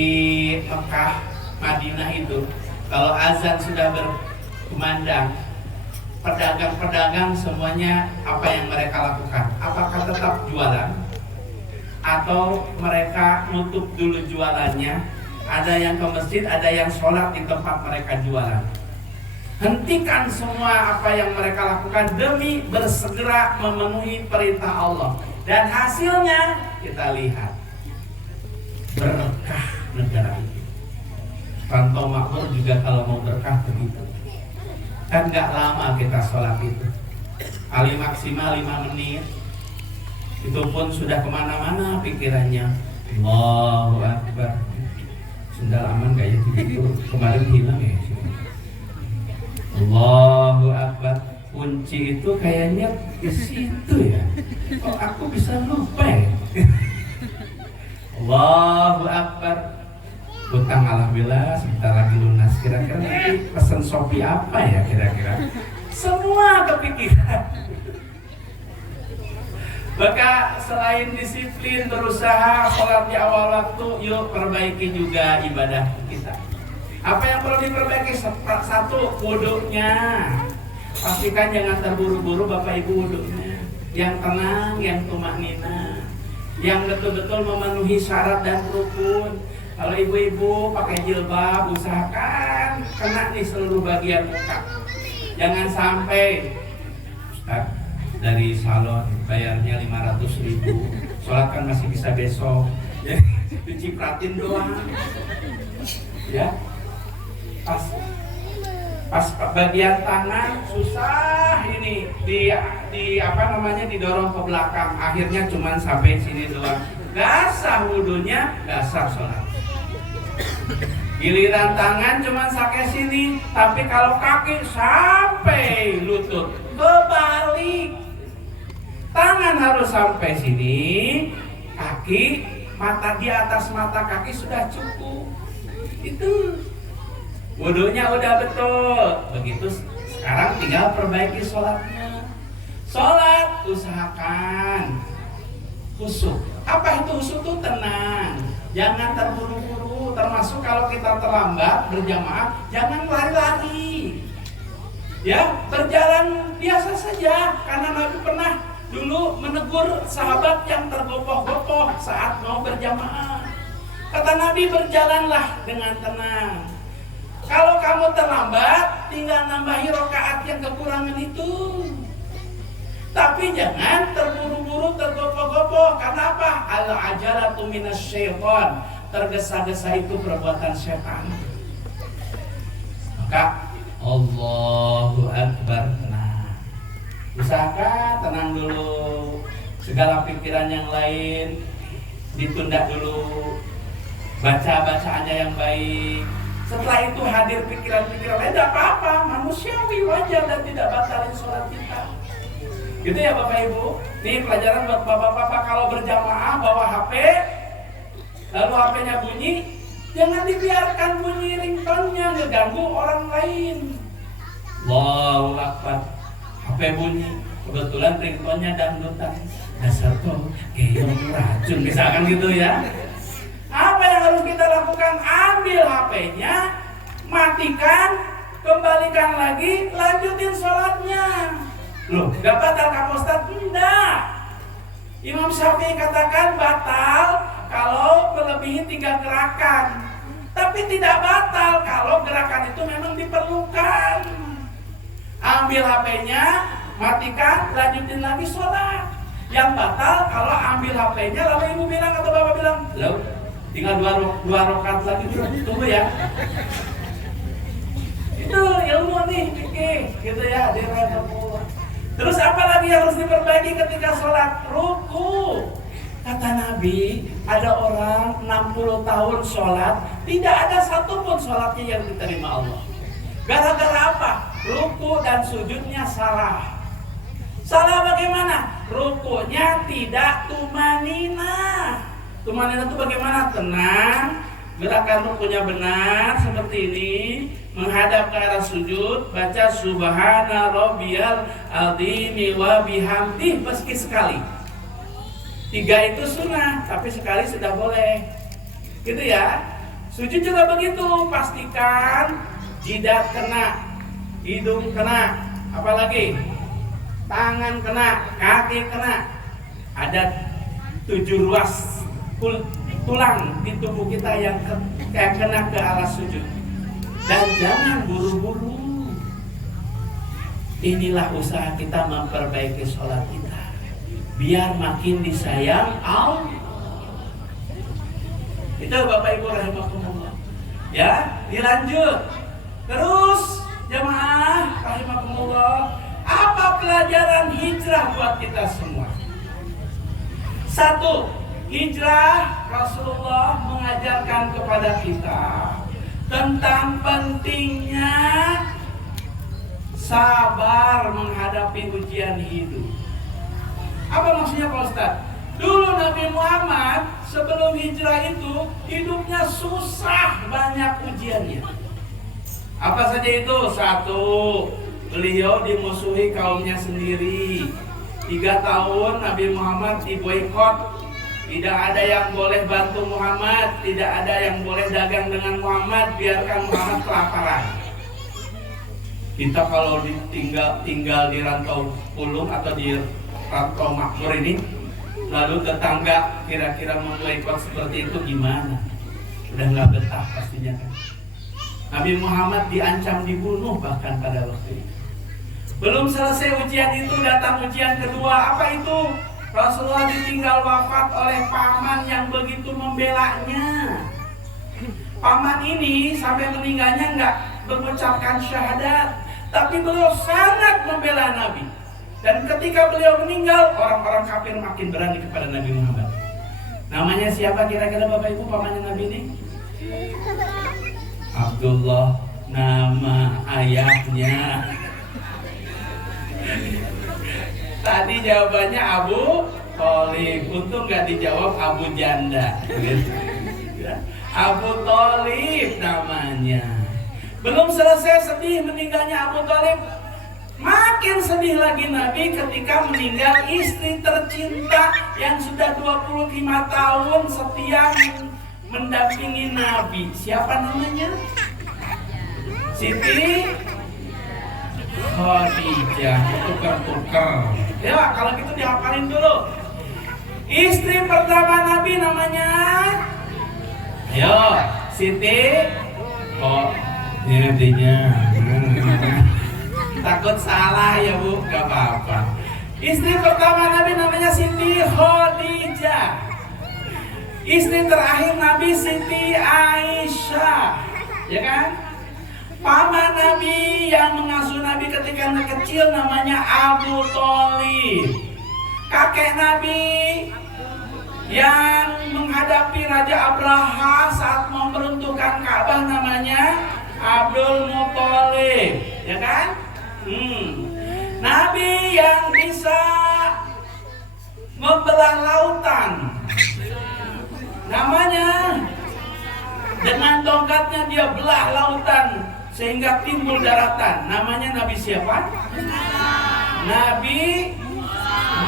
Mekah, Madinah itu, kalau azan sudah berkumandang, pedagang-pedagang semuanya apa yang mereka lakukan? Apakah tetap jualan? Atau mereka nutup dulu jualannya? Ada yang ke masjid, ada yang sholat di tempat mereka jualan. Hentikan semua apa yang mereka lakukan demi bersegera memenuhi perintah Allah. Dan hasilnya kita lihat berkah negara itu. Rantau makmur juga kalau mau berkah begitu. Kan gak lama kita sholat itu, paling maksimal 5 menit. Itu pun sudah kemana-mana pikirannya. Allahu Akbar. Sendal aman gak ya? Itu kemarin hilang ya. Allahu Akbar. Kunci itu kayaknya di situ ya. Kok aku bisa lupa ya? Allahu Akbar. Utang alhamdulillah sebentar lagi lunas. Kira-kira nanti pesen Shopee apa ya kira-kira? Semua kepikiran. Maka selain disiplin berusaha sholat di awal waktu, yuk perbaiki juga ibadah kita. Apa yang perlu diperbaiki? Satu, wudunya. Pastikan jangan terburu-buru Bapak Ibu wudunya. Yang tenang, yang tumaknina, yang betul-betul memenuhi syarat dan rukun. Kalau ibu-ibu pakai jilbab, usahakan kena nih seluruh bagian muka. Jangan sampai Ustaz, dari salon bayarnya 500.000, sholat kan masih bisa besok, jadi dicipratin doang. Ya, pas bagian tangan susah ini di apa namanya didorong ke belakang, akhirnya cuman sampai sini doang. Gak sah wudunya, gak sah sholat. Giliran tangan cuman sampai sini, tapi kalau kaki sampai lutut, kebalik. Tangan harus sampai sini, kaki mata di atas mata kaki sudah cukup. Itu wudunya udah betul. Begitu sekarang tinggal perbaiki sholatnya. Sholat usahakan khusyuk. Apa itu khusyuk? Itu tenang, jangan terburu-buru. Termasuk kalau kita terlambat berjamaah, jangan lari-lari. Ya, berjalan biasa saja. Karena Nabi pernah dulu menegur sahabat yang tergopoh-gopoh saat mau berjamaah. Kata Nabi, berjalanlah dengan tenang. Kalau kamu terlambat, tinggal nambahi rakaat yang kekurangan itu. Tapi jangan terburu-buru, tergopoh-gopoh. Karena apa? Al-ajalatu minasyaiton. Tergesa-gesa itu perbuatan setan. Maka Allahu Akbar. Nah, usahakan tenang dulu. Segala pikiran yang lain ditunda dulu. Baca-bacaannya yang baik. Setelah itu hadir pikiran-pikiran lain, tidak apa-apa, manusiawi, wajar dan tidak batalin sholat kita. Gitu ya Bapak Ibu. Ini pelajaran buat bapak-bapak, kalau berjamaah bawa HP, lalu HP-nya bunyi, jangan dibiarkan bunyi ringtone-nya, ngeganggu orang lain. Allahu Akbar. HP bunyi, kebetulan ringtone-nya dangdutan. Dasar tuh keong racun, misalkan gitu ya. Apa yang harus kita lakukan? Ambil HP-nya, matikan, kembalikan lagi, lanjutin sholatnya. Loh, gak batal Kak Ustaz? Enggak. Imam Syafi'i katakan batal kalau melebihi 3 gerakan. Tapi tidak batal kalau gerakan itu memang diperlukan. Ambil HP-nya, matikan, lanjutin lagi sholat. Yang batal kalau ambil HP-nya lalu ibu bilang atau bapak bilang, loh, tinggal dua rakaat lagi, tunggu ya. Itu ilmu nih, pikir gitu ya, dirahmatullah. Terus apa lagi yang harus diperbaiki ketika sholat? Ruku. Kata Nabi, ada orang 60 tahun sholat, tidak ada satupun sholatnya yang diterima Allah. Gara-gara apa? Ruku dan sujudnya salah. Salah bagaimana? Rukunya tidak tumanina. Tumanina itu bagaimana? Tenang, gerakan rukunya benar seperti ini, menghadap ke arah sujud, baca subhana rabbiyal azimi wa bihamdih meski sekali. 3 itu sunnah, tapi sekali sudah boleh. Gitu ya. Sujud juga begitu, pastikan jidat kena, hidung kena, apalagi tangan kena, kaki kena. Ada 7 ruas tulang di tubuh kita yang kena ke arah sujud. Dan jangan buru-buru. Inilah usaha kita memperbaiki sholat kita, biar makin disayang Allah. Itu Bapak Ibu rahimakumullah. Ya, dilanjut. Terus jamaah rahimakumullah, apa pelajaran hijrah buat kita semua? Satu, hijrah Rasulullah mengajarkan kepada kita tentang pentingnya sabar menghadapi ujian hidup. Apa maksudnya Pak Ustadz? Dulu Nabi Muhammad sebelum hijrah itu hidupnya susah, banyak ujiannya. Apa saja itu? Satu, beliau dimusuhi kaumnya sendiri. 3 tahun Nabi Muhammad diboikot. Tidak ada yang boleh bantu Muhammad, tidak ada yang boleh dagang dengan Muhammad, biarkan Muhammad kelaparan. Kita kalau tinggal di rantau pulung atau di rantau makmur ini, lalu tetangga kira-kira memboikot seperti itu gimana? Udah nggak betah pastinya kan. Nabi Muhammad diancam dibunuh bahkan pada waktu itu. Belum selesai ujian itu, datang ujian kedua. Apa itu? Rasulullah ditinggal wafat oleh paman yang begitu membelanya. Paman ini sampai meninggalnya nggak mengucapkan syahadat, tapi beliau sangat membela Nabi. Dan ketika beliau meninggal, orang-orang kafir makin berani kepada Nabi Muhammad. Namanya siapa kira-kira Bapak Ibu pamannya Nabi ini? Abdullah, nama ayahnya. Tadi jawabannya Abu Thalib. Untung gak dijawab Abu Janda. Abu Thalib namanya. Belum selesai sedih meninggalnya Abu Thalib, makin sedih lagi Nabi ketika meninggal istri tercinta yang sudah 25 tahun setia mendampingi Nabi. Siapa namanya? Siti Khadijah. Tukar-tukar. Ya, kalau gitu dihafalin dulu. Istri pertama Nabi namanya, ayo, Siti. Oh, ini artinya. Takut salah ya Bu, gak apa-apa. Istri pertama Nabi namanya Siti Khadijah. Istri terakhir Nabi Siti Aisyah, ya kan? Paman Nabi yang mengasuh Nabi ketika kecil namanya Abu Thalib. Kakek Nabi yang menghadapi Raja Abraha saat mau meruntuhkan Ka'bah namanya Abdul Muthalib, ya kan? Nabi yang bisa membelah lautan namanya, dengan tongkatnya dia belah lautan sehingga timbul daratan. Namanya Nabi siapa? Nabi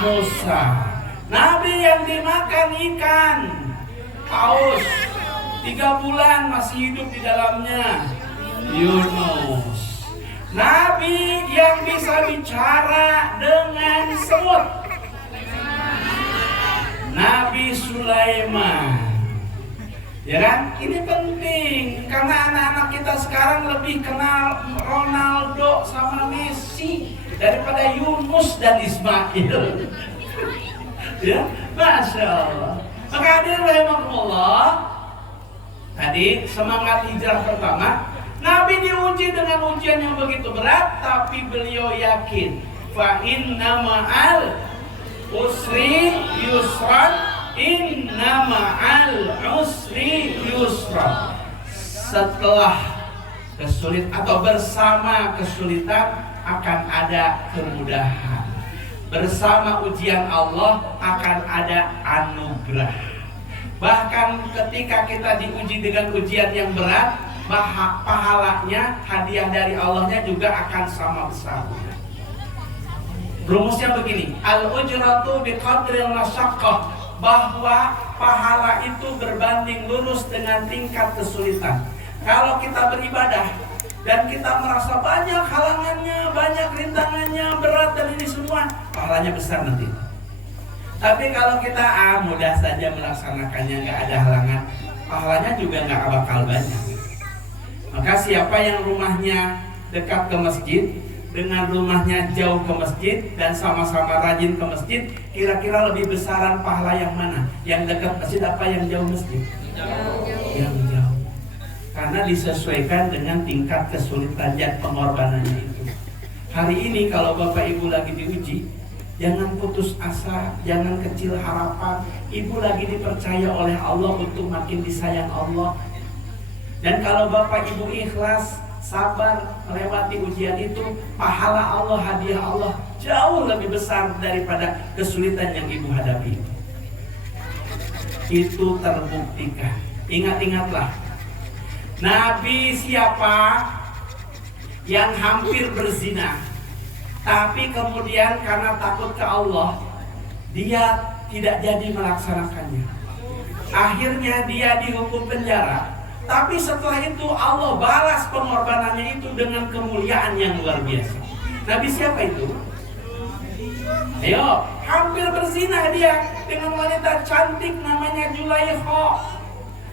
Musa. Nabi yang dimakan ikan paus 3 bulan masih hidup di dalamnya, Yunus. Nabi yang bisa bicara dengan semut, Nabi Sulaiman. Ya kan? Ini penting karena anak-anak kita sekarang lebih kenal Ronaldo sama Messi daripada Yunus dan Ismail. Ya, Masya Allah. Maka hadirin rahimakumullah, tadi semangat hijrah pertama, Nabi diuji dengan ujian yang begitu berat, tapi beliau yakin, fa inna ma'al usri yusran, inna ma'al usri yusra. Setelah kesulitan atau bersama kesulitan akan ada kemudahan. Bersama ujian Allah akan ada anugerah. Bahkan ketika kita diuji dengan ujian yang berat, pahalanya, hadiah dari Allahnya juga akan sama besar. Rumusnya begini, al-ujratu biqadril masyaqqah, bahwa pahala itu berbanding lurus dengan tingkat kesulitan. Kalau kita beribadah dan kita merasa banyak halangannya, banyak rintangannya, berat dan ini semua, pahalanya besar nanti. Tapi kalau kita mudah saja melaksanakannya, nggak ada halangan, pahalanya juga nggak bakal banyak. Maka siapa yang rumahnya dekat ke masjid dengan rumahnya jauh ke masjid dan sama-sama rajin ke masjid, kira-kira lebih besaran pahala yang mana? Yang dekat masjid apa yang jauh masjid? Yang jauh. Karena disesuaikan dengan tingkat kesulitan dan pengorbanannya itu. Hari ini kalau Bapak Ibu lagi diuji, jangan putus asa, jangan kecil harapan. Ibu lagi dipercaya oleh Allah untuk makin disayang Allah. Dan kalau Bapak Ibu ikhlas, sabar melewati ujian itu, pahala Allah, hadiah Allah jauh lebih besar daripada kesulitan yang ibu hadapi. Itu terbuktikan. Ingat-ingatlah, Nabi siapa yang hampir berzina, tapi kemudian karena takut ke Allah, dia tidak jadi melaksanakannya. Akhirnya dia dihukum penjara. Tapi setelah itu Allah balas pengorbanannya itu dengan kemuliaan yang luar biasa. Nabi siapa itu? Ayo, hampir berzina dia dengan wanita cantik namanya Zulaikha.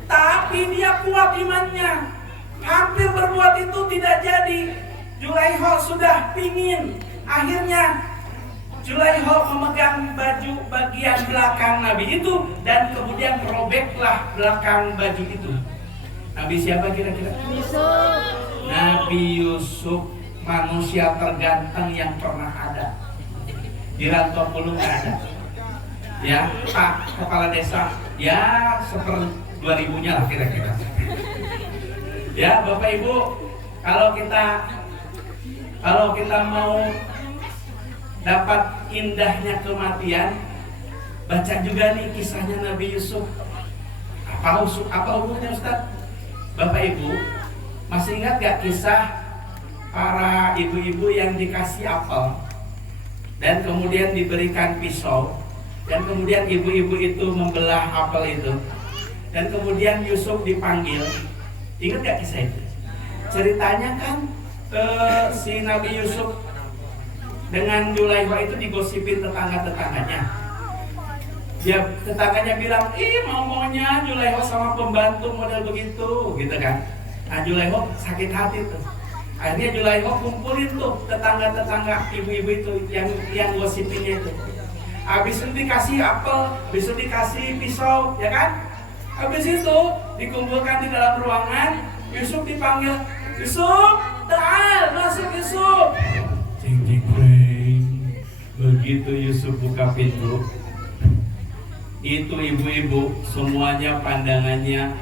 Tapi dia kuat imannya. Hampir berbuat itu tidak jadi. Zulaikha sudah pingin. Akhirnya Zulaikha memegang baju bagian belakang Nabi itu dan kemudian robeklah belakang baju itu. Nabi siapa kira-kira? Yusuf. Nabi Yusuf, manusia terganteng yang pernah ada. Di Rantau Pulu nggak ada. Ya, Pak Kepala Desa, ya 1/2000-nya lah kira-kira. Ya, Bapak Ibu, kalau kita mau dapat indahnya kematian, baca juga nih kisahnya Nabi Yusuf. Apa hubungannya Ustaz? Bapak Ibu, masih ingat gak kisah para ibu-ibu yang dikasih apel dan kemudian diberikan pisau, dan kemudian ibu-ibu itu membelah apel itu, dan kemudian Yusuf dipanggil? Ingat gak kisah itu? Ceritanya kan si Nabi Yusuf dengan Zulaikha itu digosipin tetangga-tetangganya. Ya, tetangganya bilang, maunya Zulaikha sama pembantu model begitu, gitu kan. Nah, Zulaikha sakit hati tuh. Akhirnya Zulaikha kumpulin tuh tetangga-tetangga ibu-ibu itu yang gosipinnya itu. Habis itu dikasih apel, habis itu dikasih pisau, ya kan? Habis itu dikumpulkan di dalam ruangan, Yusuf dipanggil, Yusuf, ta'al, masuk Yusuf. Cing cing cing. Begitu Yusuf buka pintu, itu ibu-ibu semuanya pandangannya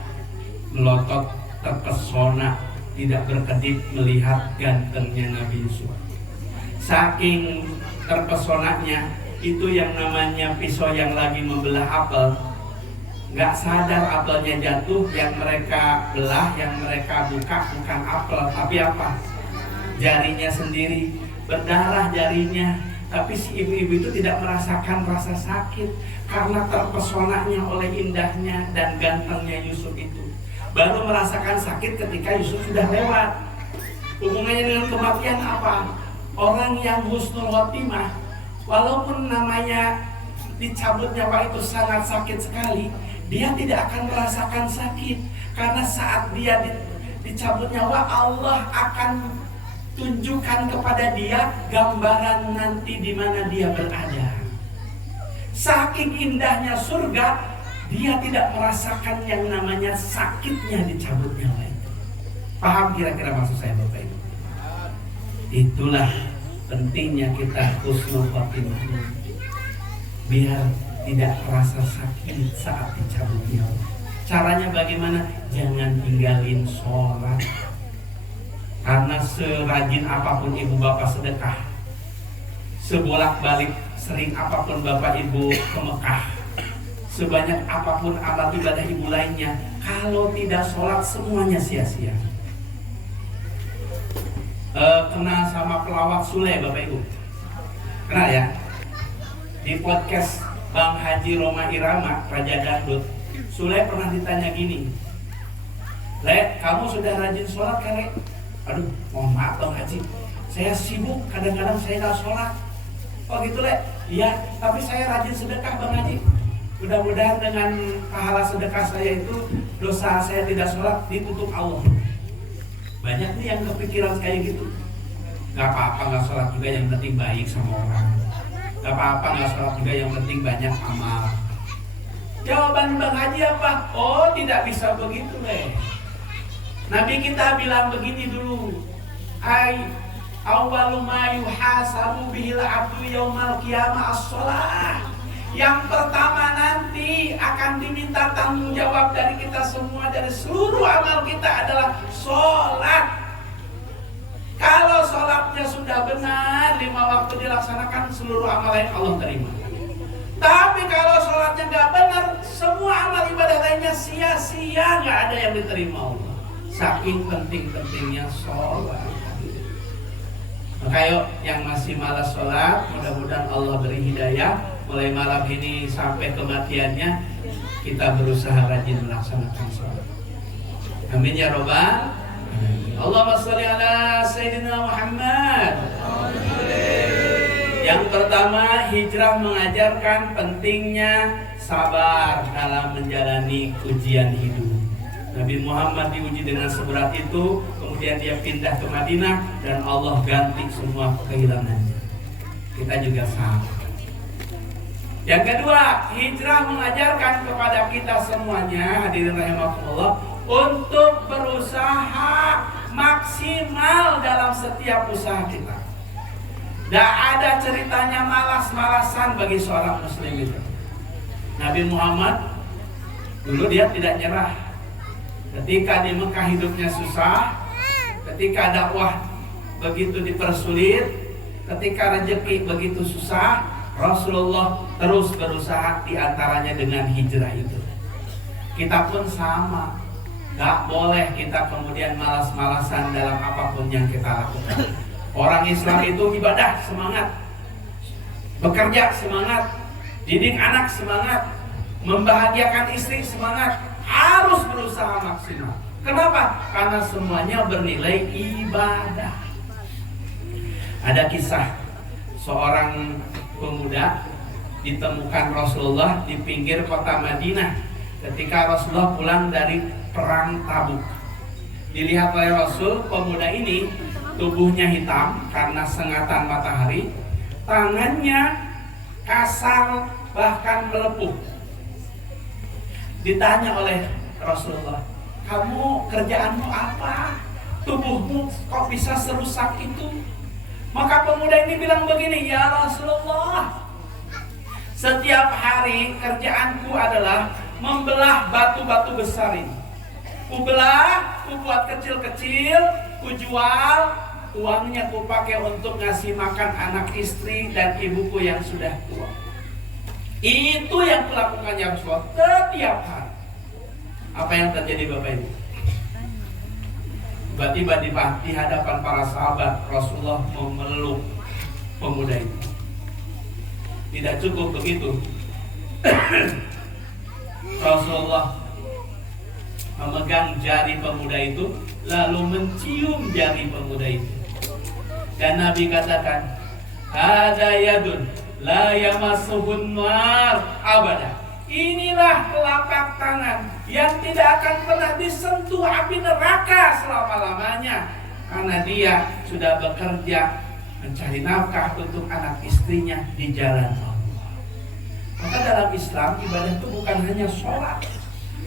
melotot, terpesona, tidak berkedip melihat gantengnya Nabi Yusuf. Saking terpesonanya, itu yang namanya pisau yang lagi membelah apel, nggak sadar apelnya jatuh. Yang mereka belah, yang mereka buka bukan apel, tapi apa? Jarinya sendiri, berdarah jarinya. Tapi si ibu-ibu itu tidak merasakan rasa sakit karena terpesonanya oleh indahnya dan gantengnya Yusuf itu. Baru merasakan sakit ketika Yusuf sudah lewat. Hubungannya dengan kematian apa? Orang yang husnul khotimah, walaupun namanya dicabut nyawa itu sangat sakit sekali, dia tidak akan merasakan sakit. Karena saat dia dicabut nyawa, Allah akan tunjukkan kepada dia gambaran nanti di mana dia berada. Saking indahnya surga, dia tidak merasakan yang namanya sakitnya dicabut nyawa itu. Paham kira-kira maksud saya Bapak Ibu? Itulah pentingnya kita husnul khotimah, biar tidak terasa sakit saat dicabut nyawa. Caranya bagaimana? Jangan tinggalin sholat. Karena serajin apapun ibu bapak sedekah, sebolak-balik sering apapun bapak ibu ke Mekah, sebanyak apapun amal ibadah ibu lainnya, kalau tidak sholat semuanya sia-sia. Kenal sama pelawak Sule Bapak Ibu? Kenal ya? Di podcast Bang Haji Roma Irama, Raja Dangdut, Sule pernah ditanya gini, Le, kamu sudah rajin sholat kan, Le? Aduh, mohon maaf Bang Haji, saya sibuk, kadang-kadang saya gak sholat. Oh gitu Le? Iya, tapi saya rajin sedekah Bang Haji. Mudah-mudahan dengan pahala sedekah saya itu, dosa saya tidak sholat ditutup Allah. Banyak nih yang kepikiran kayak gitu. Gak apa-apa gak sholat juga, yang penting baik sama orang. Gak apa-apa gak sholat juga, yang penting banyak amal. Jawaban Bang Haji apa? Oh, tidak bisa begitu deh. Nabi kita bilang begini dulu. Awwalu ma yuhasabu bihil abdu yaumal qiyamah as-shalah. Yang pertama nanti akan diminta tanggung jawab dari kita semua, dari seluruh amal kita adalah sholat. Kalau sholatnya sudah benar, 5 waktu dilaksanakan, seluruh amal lain Allah terima. Tapi kalau sholatnya nggak benar, semua amal ibadah lainnya sia-sia, nggak ada yang diterima Allah. Saking penting-pentingnya sholat. Maka yuk yang masih malas sholat, mudah-mudahan Allah beri hidayah. Mulai malam ini sampai kematiannya kita berusaha rajin melaksanakan sholat. Amin ya robbal. Allahumma sholli ala Sayyidina Muhammad. Yang pertama, hijrah mengajarkan pentingnya sabar dalam menjalani ujian hidup. Nabi Muhammad diuji dengan seberat itu, kemudian dia pindah ke Madinah dan Allah ganti semua kehilangannya. Kita juga sama. Yang kedua, hijrah mengajarkan kepada kita semuanya, hadirin rahimakumullah, untuk berusaha maksimal dalam setiap usaha kita. Tidak ada ceritanya malas-malasan bagi seorang muslim itu. Nabi Muhammad dulu dia tidak nyerah. Ketika di Mekah hidupnya susah, ketika dakwah begitu dipersulit, ketika rezeki begitu susah, Rasulullah terus berusaha, diantaranya dengan hijrah itu. Kita pun sama, gak boleh kita kemudian malas-malasan dalam apapun yang kita lakukan. Orang Islam itu ibadah semangat, bekerja semangat, didik anak semangat, membahagiakan istri semangat, harus berusaha maksimal. Kenapa? Karena semuanya bernilai ibadah. Ada kisah seorang pemuda ditemukan Rasulullah di pinggir kota Madinah ketika Rasulullah pulang dari perang Tabuk. Dilihat oleh Rasul, pemuda ini tubuhnya hitam karena sengatan matahari, tangannya kasar bahkan melepuh. Ditanya oleh Rasulullah, kamu kerjaanmu apa? Tubuhmu kok bisa serusak itu? Maka pemuda ini bilang begini, ya Rasulullah, setiap hari kerjaanku adalah membelah batu-batu besar ini. Ku belah, ku buat kecil-kecil, ku jual, uangnya ku pakai untuk ngasih makan anak istri dan ibuku yang sudah tua. Itu yang kulakukan ya Rasulullah setiap hari. Apa yang terjadi Bapak Ibu? Tiba-tiba di hadapan para sahabat, Rasulullah memeluk pemuda itu. Tidak cukup begitu, Rasulullah memegang jari pemuda itu, lalu mencium jari pemuda itu. Dan Nabi katakan, hada yadun la yamassuhun nar abada. Inilah telapak tangan yang tidak akan pernah disentuh api neraka selama-lamanya, karena dia sudah bekerja mencari nafkah untuk anak istrinya di jalan Allah. Maka dalam Islam ibadah itu bukan hanya sholat,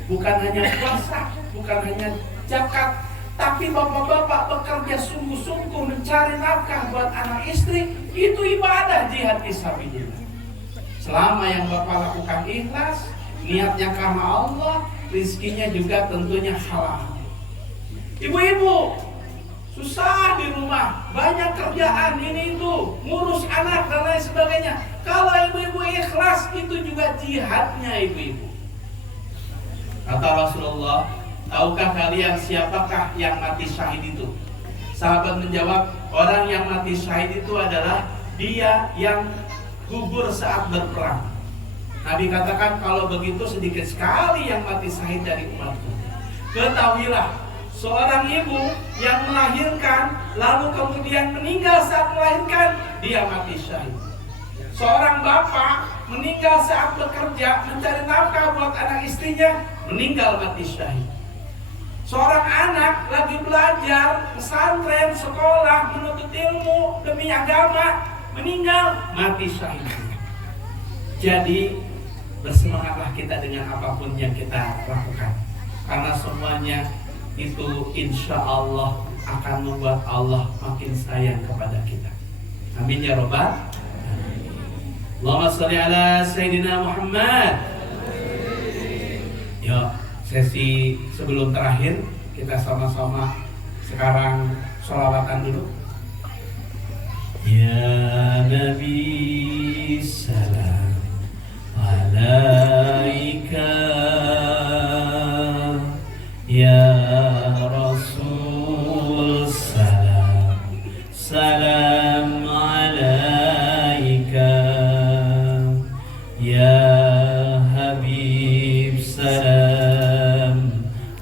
bukan hanya puasa, bukan hanya zakat, tapi bapak-bapak bekerja sungguh-sungguh mencari nafkah buat anak istri, itu ibadah jihad fisabilillah. Selama yang bapak lakukan ikhlas, niatnya karena Allah, rizkinya juga tentunya halal. Ibu-ibu susah di rumah, banyak kerjaan ini itu, ngurus anak dan lain sebagainya. Kalau ibu-ibu ikhlas, itu juga jihadnya ibu-ibu. Kata Rasulullah, tahukah kalian siapakah yang mati syahid itu? Sahabat menjawab, orang yang mati syahid itu adalah dia yang gugur saat berperang. Nabi katakan, kalau begitu sedikit sekali yang mati syahid dari umatku. Ketahuilah, seorang ibu yang melahirkan lalu kemudian meninggal saat melahirkan, dia mati syahid. Seorang bapak meninggal saat bekerja mencari nafkah buat anak istrinya, meninggal mati syahid. Seorang anak lagi belajar, pesantren, sekolah, menuntut ilmu demi agama, meninggal, mati syahid. Jadi bersemangatlah kita dengan apapun yang kita lakukan, karena semuanya itu insya Allah akan membuat Allah makin sayang kepada kita. Amin ya robbal. Allahumma sholli ala Sayyidina Muhammad. Yuk, sesi sebelum terakhir kita sama-sama sekarang sholawatan dulu. Ya Nabi salam alaika, ya Rasul salam salam alaika, ya Habib salam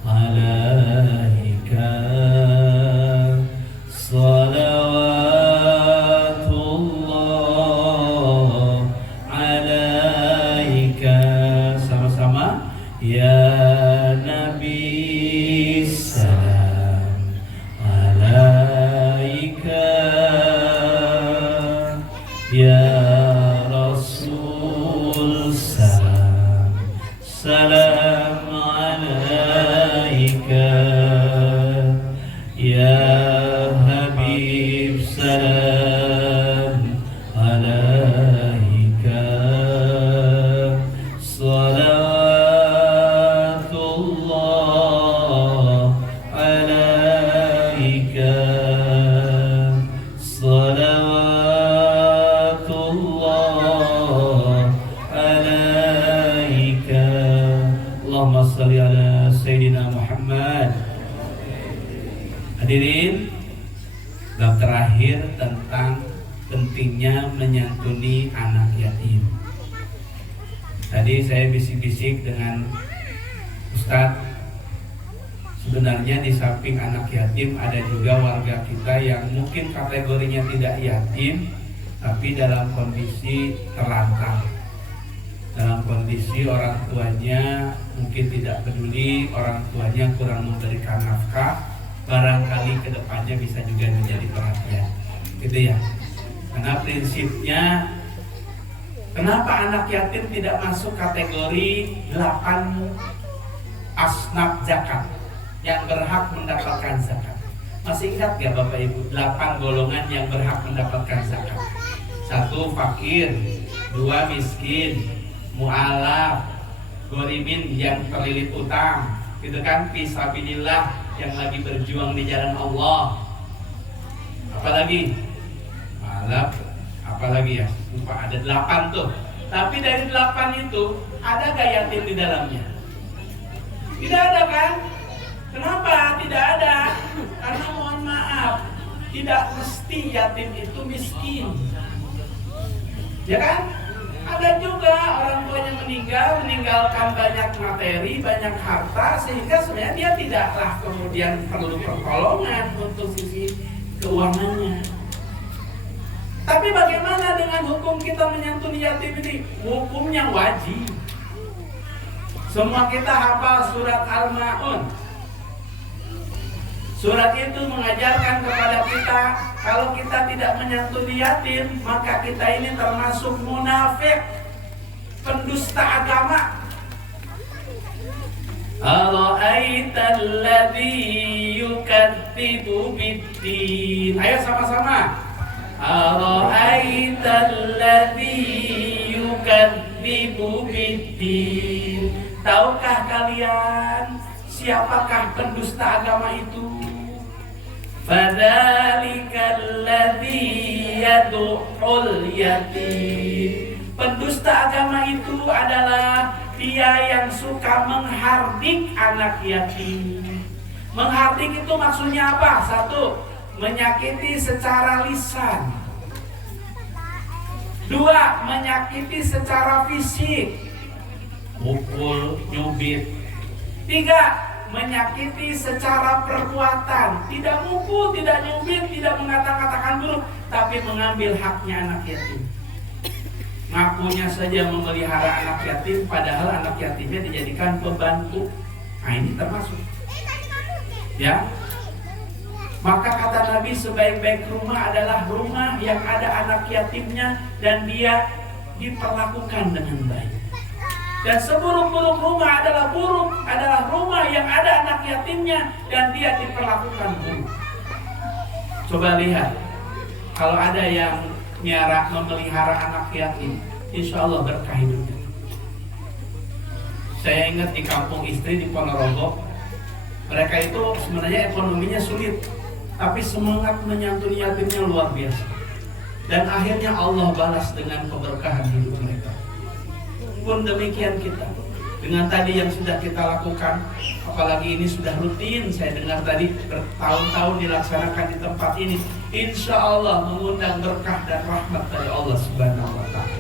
alaika, salawatullah alaika. Sama-sama, ya Nabi salam alaika, ya Rasul salam salam alaika, ya Habib salam alaika, salawatullah alaika, salawatullah alaika. Allahumma sholli ala Sayyidina Muhammad. Hadirin, bab terakhir tentang pentingnya menyantuni anak yatim. Tadi saya bisik-bisik dengan Ustadz, sebenarnya di samping anak yatim ada juga warga kita yang mungkin kategorinya tidak yatim, tapi dalam kondisi terlantar, dalam kondisi orang tuanya mungkin tidak peduli, orang tuanya kurang memberikan nafkah, barangkali kedepannya bisa juga menjadi perhatian, gitu ya. Karena prinsipnya, kenapa anak yatim tidak masuk kategori 8 asnaf zakat yang berhak mendapatkan zakat? Masih ingat gak Bapak Ibu 8 golongan yang berhak mendapatkan zakat? 1 fakir, 2 miskin, mu'alaf, ghorimin yang terlilit utang, gitu kan, fisabilillah yang lagi berjuang di jalan Allah. Apalagi? Mu'alaf, apalagi ya? Lupa, ada 8 tuh. Tapi dari 8 itu ada gak yatim di dalamnya? Tidak ada kan? Kenapa tidak ada? Karena mohon maaf, tidak mesti yatim itu miskin, ya kan? Ada juga orang tuanya meninggal, meninggalkan banyak materi, banyak harta, sehingga sebenarnya dia tidaklah kemudian perlu pertolongan untuk sisi keuangannya. Tapi bagaimana dengan hukum kita menyantuni yatim ini? Hukumnya wajib. Semua kita hafal surat Al-Ma'un. Surat itu mengajarkan kepada kita, kalau kita tidak menyantuni yatim, maka kita ini termasuk munafik, pendusta agama. Ara'aital ladzi yukadzibu biddin. Ayo sama-sama. Ara'aital ladzi yukadzibu biddin. Tahukah kalian siapakah pendusta agama itu? Fadzalikal ladzi yad'ul yatim. Pendusta agama itu adalah dia yang suka menghardik anak yatim. Menghardik itu maksudnya apa? 1, menyakiti secara lisan. 2, menyakiti secara fisik, pukul, nyubit. 3, menyakiti secara perbuatan, tidak mukul, tidak nyubit, tidak mengata-katakan buruk, tapi mengambil haknya anak yatim. Ngakunya saja memelihara anak yatim, padahal anak yatimnya dijadikan pembantu. Nah, ini termasuk. Ya, maka kata Nabi, sebaik-baik rumah adalah rumah yang ada anak yatimnya dan dia diperlakukan dengan baik. Dan seburuk-buruk rumah adalah rumah yang ada anak yatimnya dan dia diperlakukan buruk. Coba lihat, kalau ada yang memelihara anak yatim, insya Allah berkah hidupnya. Saya ingat di kampung istri di Ponorogo, mereka itu sebenarnya ekonominya sulit, tapi semangat menyantuni yatimnya luar biasa. Dan akhirnya Allah balas dengan keberkahan hidup mereka. Pun demikian kita, dengan tadi yang sudah kita lakukan, apalagi ini sudah rutin, saya dengar tadi bertahun-tahun dilaksanakan di tempat ini, insya Allah mengundang berkah dan rahmat dari Allah Subhanahu wa Ta'ala.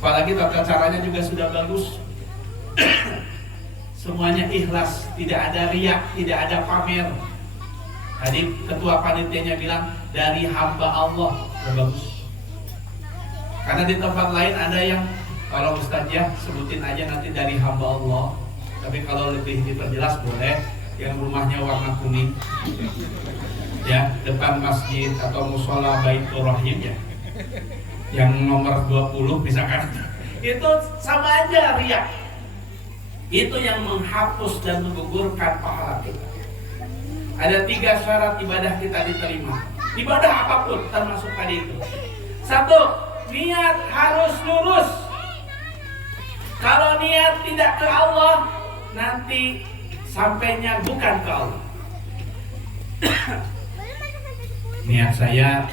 Apalagi tata caranya juga sudah bagus. Semuanya ikhlas, tidak ada riak, tidak ada pamer. Tadi ketua panitianya bilang dari hamba Allah, bagus. Karena di tempat lain ada yang kalau Ustaz ya sebutin aja nanti dari hamba Allah. Tapi kalau lebih diperjelas boleh yang rumahnya warna kuning, ya depan masjid atau musola Baitur Rahim ya. Yang nomor 20 misalkan, itu sama aja riak. Itu yang menghapus dan menggugurkan pahala kita. Ada 3 syarat ibadah kita diterima. Ibadah apapun termasuk tadi itu. 1, niat harus lurus. Kalau niat tidak ke Allah, nanti sampainya bukan ke Allah. Niat saya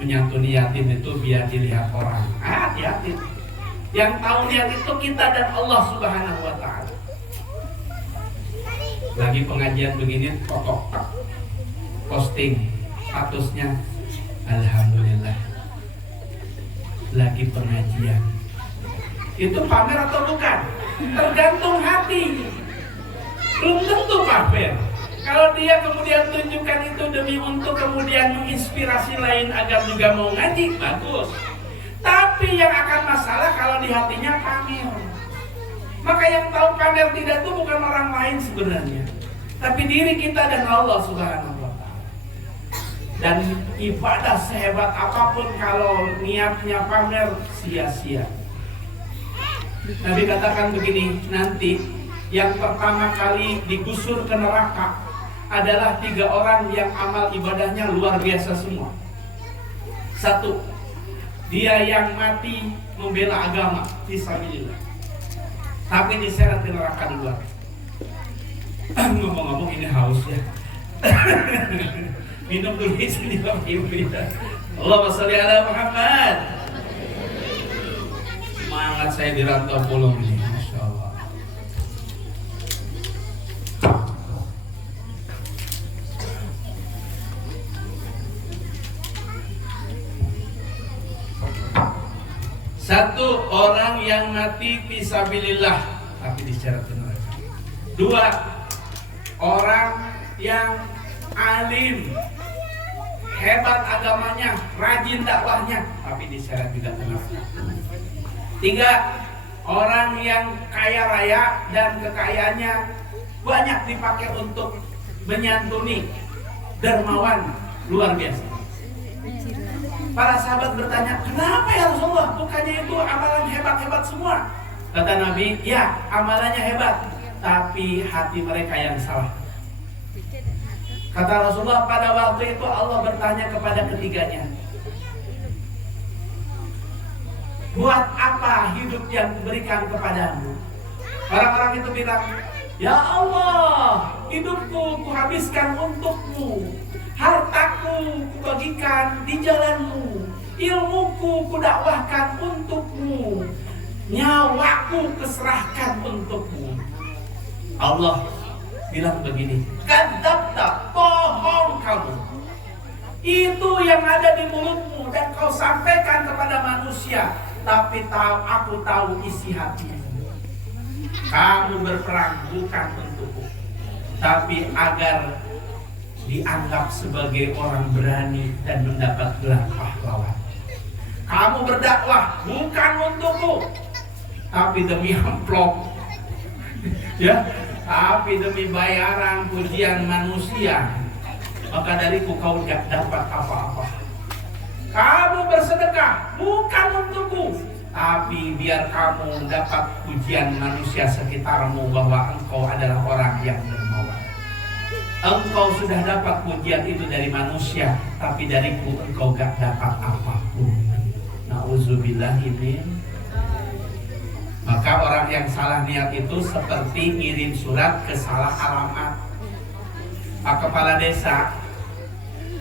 menyantuni yatim itu biar dilihat orang. Hati-hati. Yang tahu niat itu kita dan Allah Subhanahu wa Ta'ala. Lagi pengajian begini, foto posting statusnya, alhamdulillah lagi pengajian. Itu pamer atau bukan? Tergantung hati. Belum tentu pamer. Kalau dia kemudian tunjukkan itu demi untuk kemudian menginspirasi lain agar juga mau ngaji, bagus. Tapi yang akan masalah kalau di hatinya pamer. Maka yang tahu pamer tidak itu bukan orang lain sebenarnya, tapi diri kita dan Allah Subhanahu wa Ta'ala. Dan ibadah sehebat apapun kalau niatnya pamer, sia-sia. Nabi katakan begini, nanti yang pertama kali digusur ke neraka adalah 3 orang yang amal ibadahnya luar biasa semua. 1, dia yang mati membela agama fisabilillah, tapi diseret ke neraka duluan. Ngomong-ngomong ini haus ya. Minum dulu sini Bapak Ibu ya. Allahumma sholli ala Muhammad. Semangat saya di rantau pulau ini, Masya Allah. Satu, orang yang mati fisabilillah tapi diseret ke neraka. 2, orang yang alim, hebat agamanya, rajin dakwahnya, tapi diseret juga ke neraka. 3, orang yang kaya raya dan kekayaannya banyak dipakai untuk menyantuni, dermawan, luar biasa. Para sahabat bertanya, kenapa ya Rasulullah? Bukannya itu amalan hebat-hebat semua? Kata Nabi, ya amalannya hebat, tapi hati mereka yang salah. Kata Rasulullah, pada waktu itu Allah bertanya kepada ketiganya, buat apa hidup yang kuberikan kepadamu? Orang-orang itu bilang, ya Allah, hidupku kuhabiskan untukmu, hartaku kubagikan di jalanmu, ilmuku kudakwahkan untukmu, nyawaku keserahkan untukmu. Allah bilang begini, kadzabta, bohong kamu. Itu yang ada di mulutmu dan kau sampaikan kepada manusia, tapi aku tahu isi hatimu. Kamu berperang bukan untukku, tapi agar dianggap sebagai orang berani dan mendapat gelar pahlawan. Kamu berdakwah bukan untukku, tapi demi amplop. Ya, Tapi demi bayaran pujian manusia, maka dariku kau tidak dapat apa-apa. Kamu bersedekah bukan untukku, tapi biar kamu dapat pujian manusia sekitarmu bahwa engkau adalah orang yang dermawan. Engkau sudah dapat pujian itu dari manusia, tapi dariku engkau gak dapat apapun. Nauzubillahi min. Maka orang yang salah niat itu seperti ngirim surat ke salah alamat. Pak Kepala Desa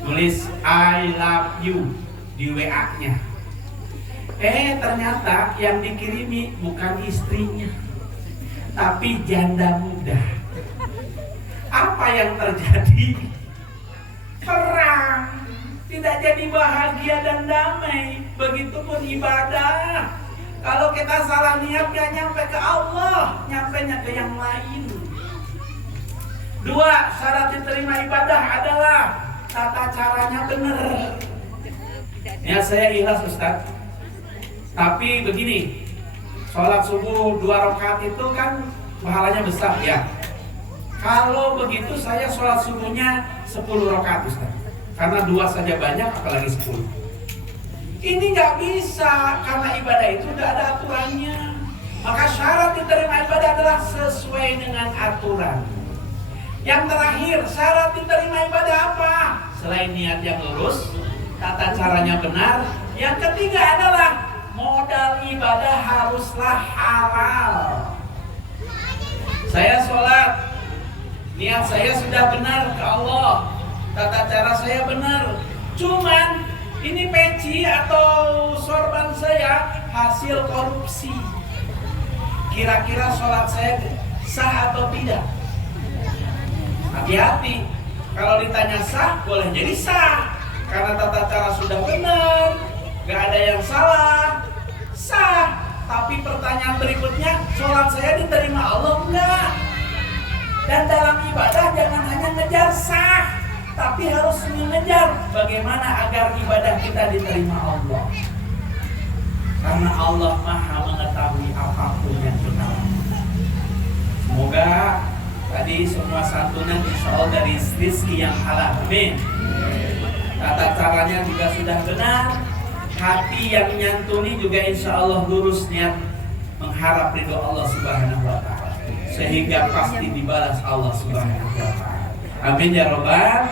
tulis I love you di WA-nya. Ternyata yang dikirimi bukan istrinya, tapi janda muda. Apa yang terjadi? Perang. Tidak jadi bahagia dan damai. Begitupun ibadah. Kalau kita salah niat gak nyampe ke Allah, nyampenya ke yang lain. 2, syarat diterima ibadah adalah tata caranya benar. Niat saya ikhlas Ustaz. Tapi begini, sholat subuh 2 rakaat itu kan pahalanya besar ya. Kalau begitu saya sholat subuhnya 10 rakaat Ustaz. Karena 2 saja banyak, apalagi 10. Ini nggak bisa, karena ibadah itu udah ada aturannya. Maka syarat diterima ibadah adalah sesuai dengan aturan. Yang terakhir, syarat diterima ibadah apa? Selain niat yang lurus, tata caranya benar. Yang ketiga adalah modal ibadah haruslah halal. Saya sholat, niat saya sudah benar ke Allah, tata cara saya benar. Cuman ini peci atau sorban saya hasil korupsi. Kira-kira sholat saya sah atau tidak? Hati-hati. Kalau ditanya sah, boleh jadi sah. Karena tata cara sudah benar, gak ada yang salah, sah. Tapi pertanyaan berikutnya, sholat saya diterima Allah enggak? Dan dalam ibadah jangan hanya ngejar sah, tapi harus mengejar bagaimana agar ibadah kita diterima Allah. Karena Allah Maha mengetahui apapun yang kita lakukan. Semoga tadi semua santunan insya Allah dari rezeki yang halal. Amin. Tata caranya juga sudah benar. Hati yang nyantuni juga insya Allah lurus niat mengharap ridho Allah Subhanahu wa Ta'ala, sehingga pasti dibalas Allah Subhanahu wa Ta'ala. Amin ya Rabbal.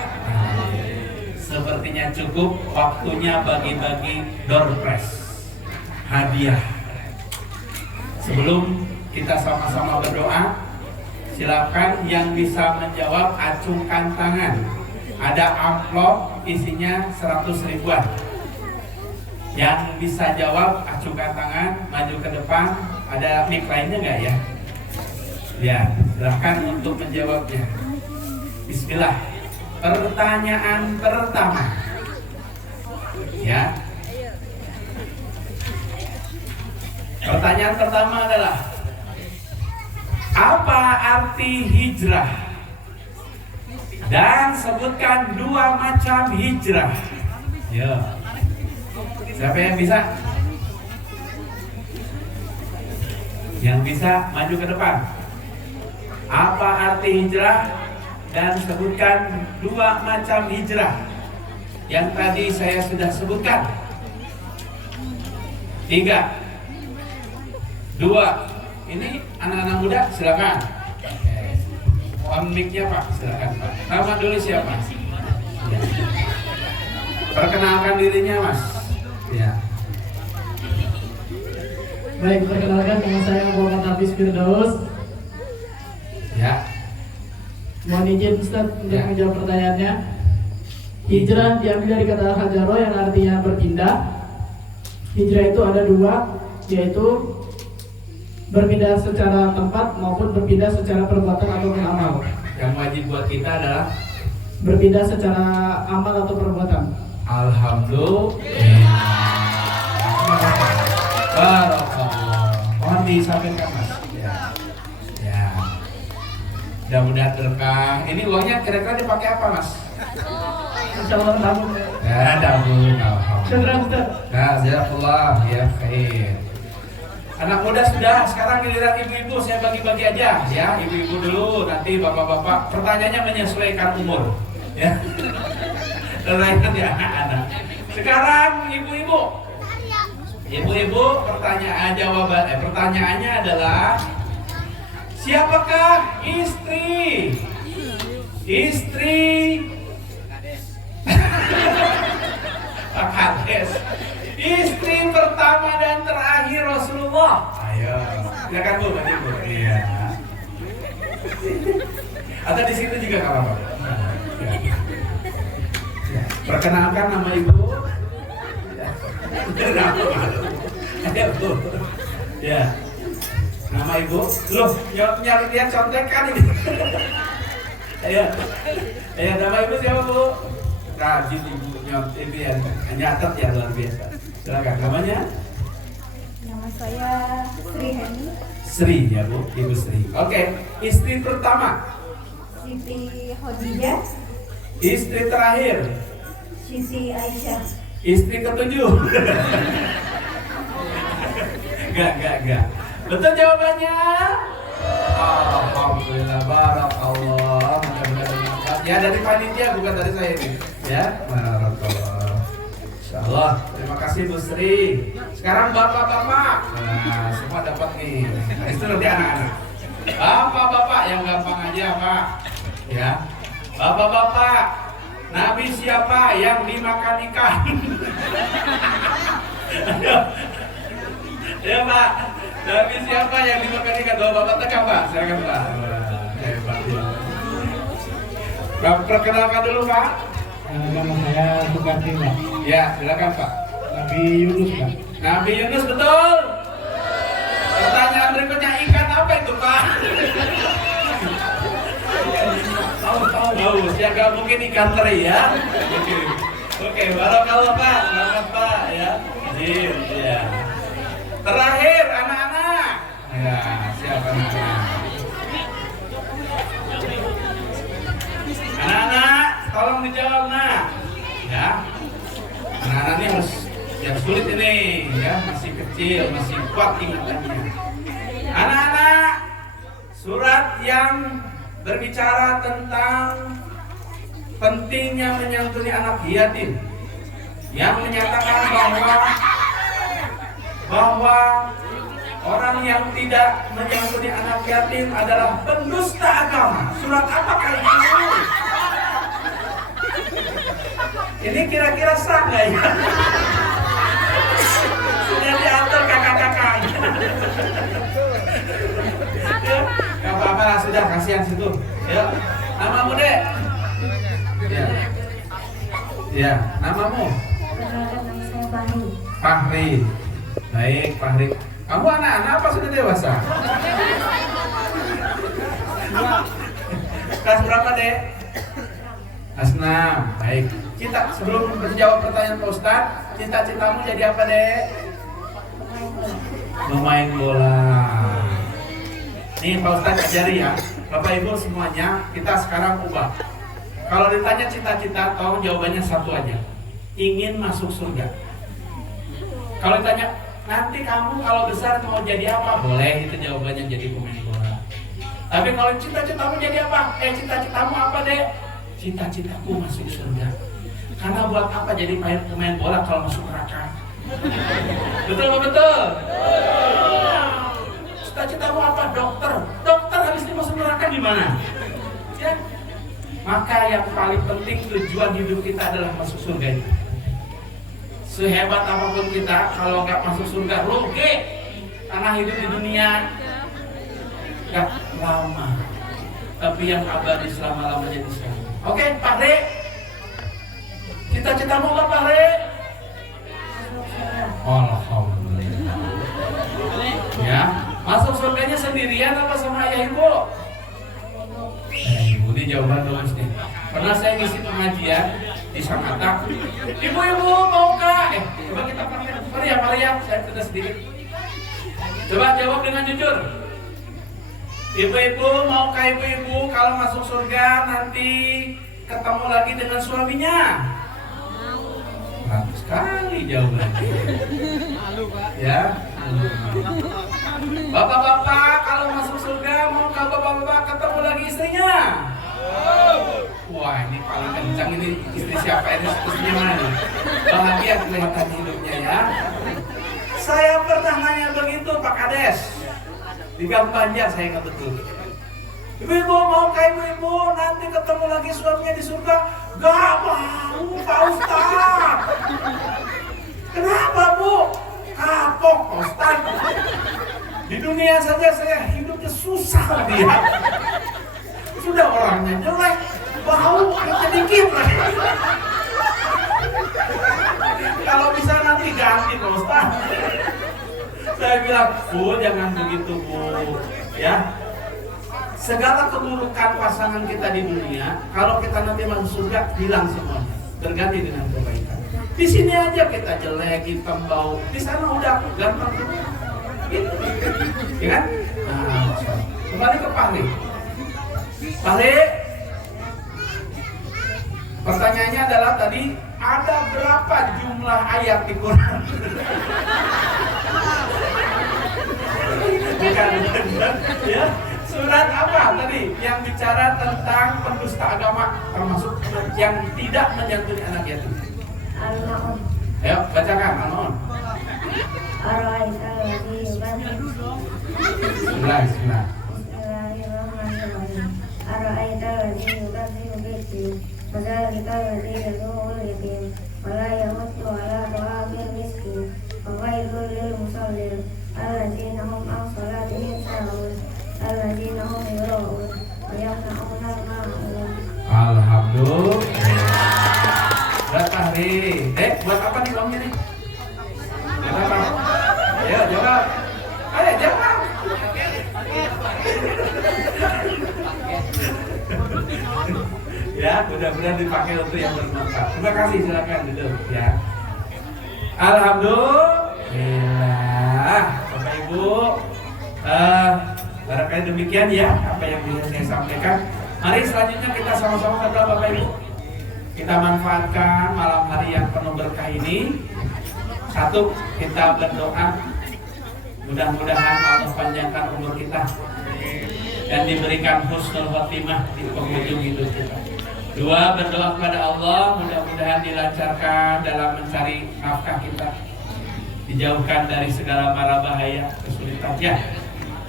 Sepertinya cukup waktunya bagi-bagi door prize, hadiah. Sebelum kita sama-sama berdoa, silakan yang bisa menjawab acungkan tangan. Ada amplop isinya 100 ribuan. Yang bisa jawab acungkan tangan, maju ke depan. Ada mic lainnya nggak ya? Ya, silakan untuk menjawabnya. Bismillah. Pertanyaan pertama. Ya. Pertanyaan pertama adalah, apa arti hijrah? Dan sebutkan 2 macam hijrah. Ya. Siapa yang bisa? Yang bisa maju ke depan. Apa arti hijrah? Dan sebutkan 2 macam hijrah yang tadi saya sudah sebutkan. 3, 2. Ini anak-anak muda silakan. On mic-nya Pak, silakan Pak. Nama dulu siapa? Ya. Perkenalkan dirinya Mas. Ya. Baik, perkenalkan nama saya Muhammad Hafiz Firdaus. Ya. Mohon izin Ustaz untuk menjawab pertanyaannya. Hijrah diambil dari kata hajaro yang artinya berpindah. Hijrah itu ada 2, yaitu berpindah secara tempat maupun berpindah secara perbuatan ataupun amal. Yang wajib buat kita adalah berpindah secara amal atau perbuatan. Alhamdulillah. Barakallah. Mohon disampaikan Mas. Ya. Ya. Mudah-mudahan berkah. Ini uangnya kira-kira dipakai apa Mas? Insyaallah tabung. Ya, tabung. Syukur Ustaz. Nah, jazakallah ya khair. Anak muda sudah, sekarang giliran ibu-ibu, saya bagi-bagi aja ya. Ibu-ibu dulu, nanti bapak-bapak. Pertanyaannya menyesuaikan umur ya. Terkait ya anak-anak. Sekarang ibu-ibu. Ibu-ibu, pertanyaannya adalah siapakah istri Pak Kades, istri pertama dan terakhir Rasulullah? Ayo, silakan Bu, Pak Ibu. Iya. Atau di situ juga nggak apa-apa. Ya. Perkenalkan nama Ibu. Ya. Bu. Ya. Nama Ibu. Loh, nyari dia contekan ini. Ayo. Ayo, nama Ibu siapa Bu? Rajin Ibu ini yang nyatet ya, luar biasa. Silakan namanya. Nama saya Sri Heni. Sri ya Bu, Ibu Sri. Oke, istri pertama. Siti Khadijah. Istri terakhir. Siti Aisyah. Istri ketujuh. Enggak. Betul jawabannya? Alhamdulillah, barakallah. Mudah-mudahan bermanfaat. Ya dari panitia, bukan dari saya ini. Ya, barakallah. Insyaallah. Terima kasih Bu Sri. Sekarang bapak-bapak. Nah, semua dapat nih. Nah, itu nanti anak-anak. Bapak-bapak yang gampang aja, Pak. Ya. Bapak-bapak, Nabi siapa yang dimakan ikan? Ya Pak, Nabi siapa yang dimakan ikan? Bapak tekan Pak, silakan Pak. Hebat ya. Perkenalkan dulu Pak. Nama saya Sukarti Pak. Ya, silakan Pak. Nabi Yunus Pak. Nabi Yunus betul. Pertanyaan berikutnya, ikan apa itu Pak? Tahu, siaga mungkin ikan teri ya. Oke, barakallah Pak, selamat Pak ya. Ya. Terakhir anak-anak. Ya, siapa anak-anak? Anak-anak, tolong dijawab nak. Ya. Anak-anak ini harus yang sulit ini ya, masih kecil, masih kuat ingatannya. Anak-anak, surat yang berbicara tentang pentingnya menyantuni anak yatim, yang menyatakan bahwa orang yang tidak menyantuni anak yatim adalah pendusta agama. Surat apakah itu? Ini kira-kira sah nggak ya? Sudah diatur kakak-kakak. Gak apa-apa lah, sudah kasihan situ. Ya, namamu Dek? Ya. Ya, namamu? Perkenalkan nama saya Fahri. Fahri. Baik, Fahri. Kamu anak-anak apa sudah dewasa? Kelas berapa Dek? Kelas 6. Baik. Sebelum menjawab pertanyaan Pak Ustadz, cita-citamu jadi apa Dek? Memain bola. Nih Pak Ustadz ajari ya, Bapak Ibu semuanya, kita sekarang ubah. Kalau ditanya cita-cita, tolong jawabannya satu aja. Ingin masuk surga. Kalau ditanya, nanti kamu kalau besar mau jadi apa? Boleh, itu jawabannya jadi pemain bola. Tapi kalau cita-citamu jadi apa? Cita-citamu apa Dek? Cita-citaku masuk surga. Karena buat apa jadi pemain bola kalau masuk neraka? Betul nggak betul? Cita-citamu apa? Dokter. Dokter habis ini masuk neraka gimana? Ya. Maka yang paling penting tujuan hidup kita adalah masuk surga itu. Sehebat apapun kita, kalau nggak masuk surga rugi. Karena hidup di dunia nggak lama, tapi yang abadi selama-lamanya di sana. Oke, Pak Re. Cita-citamu apa Pak Re? Alhamdulillah. Ya, masuk surganya sendirian apa sama ayah ibu? Ibu ini jawaban bagus nih. Pernah saya ngisi pengajian di Samata. Ibu-ibu mau kah? Coba kita pakai Maria, saya cerita sedikit. Coba jawab dengan jujur. Ibu-ibu maukah ibu-ibu kalau masuk surga nanti ketemu lagi dengan suaminya? Bagus sekali jawabannya. Ya, Bapak-bapak kalau masuk surga mau ke bapak-bapak ketemu lagi istrinya? Wah ini paling kencang ini istri siapa ini istrinya mana nih? Bahagia kelihatan hidupnya ya. Saya pernah nanya begitu Pak Kades di Gang Banjar saya ingat betul. Ibu-ibu mau ke ibu-ibu nanti ketemu lagi suaminya di surga? Gak mau Pak Ustaz. Kenapa Bu? Kapok Pak Ustaz. Di dunia saja saya hidupnya susah dia. Sudah orangnya jelek, bau dikit lagi. Kalau bisa nanti ganti Pak Ustaz. Saya bilang, Bu jangan begitu Bu, ya. Segala keburukan pasangan kita di dunia, kalau kita nanti masuk surga hilang semuanya, terganti dengan kebaikan. Di sini aja kita jelek, hitam, bau, di sana udah gampang gitu, ya kan? Nah, kembali ke Fahri. Fahri, pertanyaannya adalah tadi ada berapa jumlah ayat di Quran? Bukan, ya. Surat apa tadi yang bicara tentang pendusta agama termasuk yang tidak menyantuni anak yatim? Al-Ma'un. Ayo bacakan Al-Ma'un. Ar-Ra'aita alladhi yukadzzibu. Bismillah. Bismillahirrahmanirrahim. Ar-Ra'aita alladhi yukadzzibu bid-din. Fadzalika alladhi yad'uul yatim wa la yahuddu 'ala ta'amil miskin. Fawailul lil musallin alladzina hum 'an salatihim sahun. Alladzina hum yura'un wa yamna'una al-ma'un. Alhamdulillah. Berat Fahri. Buat apa nih uangnya nih? Buat apa? Ayo jawab. Ayo jawab. Ya, mudah-mudahan dipakai untuk yang bermanfaat. Terima kasih, silakan duduk ya. Alhamdulillah, Bapak Ibu. Barangkali demikian ya apa yang bisa saya sampaikan. Mari selanjutnya kita sama-sama berdoa Bapak Ibu. Kita manfaatkan malam hari yang penuh berkah ini. Satu, kita berdoa mudah-mudahan Allah panjangkan umur kita dan diberikan husnul khotimah di penghujung hidup kita. Dua, berdoa kepada Allah mudah-mudahan dilancarkan dalam mencari nafkah kita, dijauhkan dari segala mara bahaya kesulitan ya.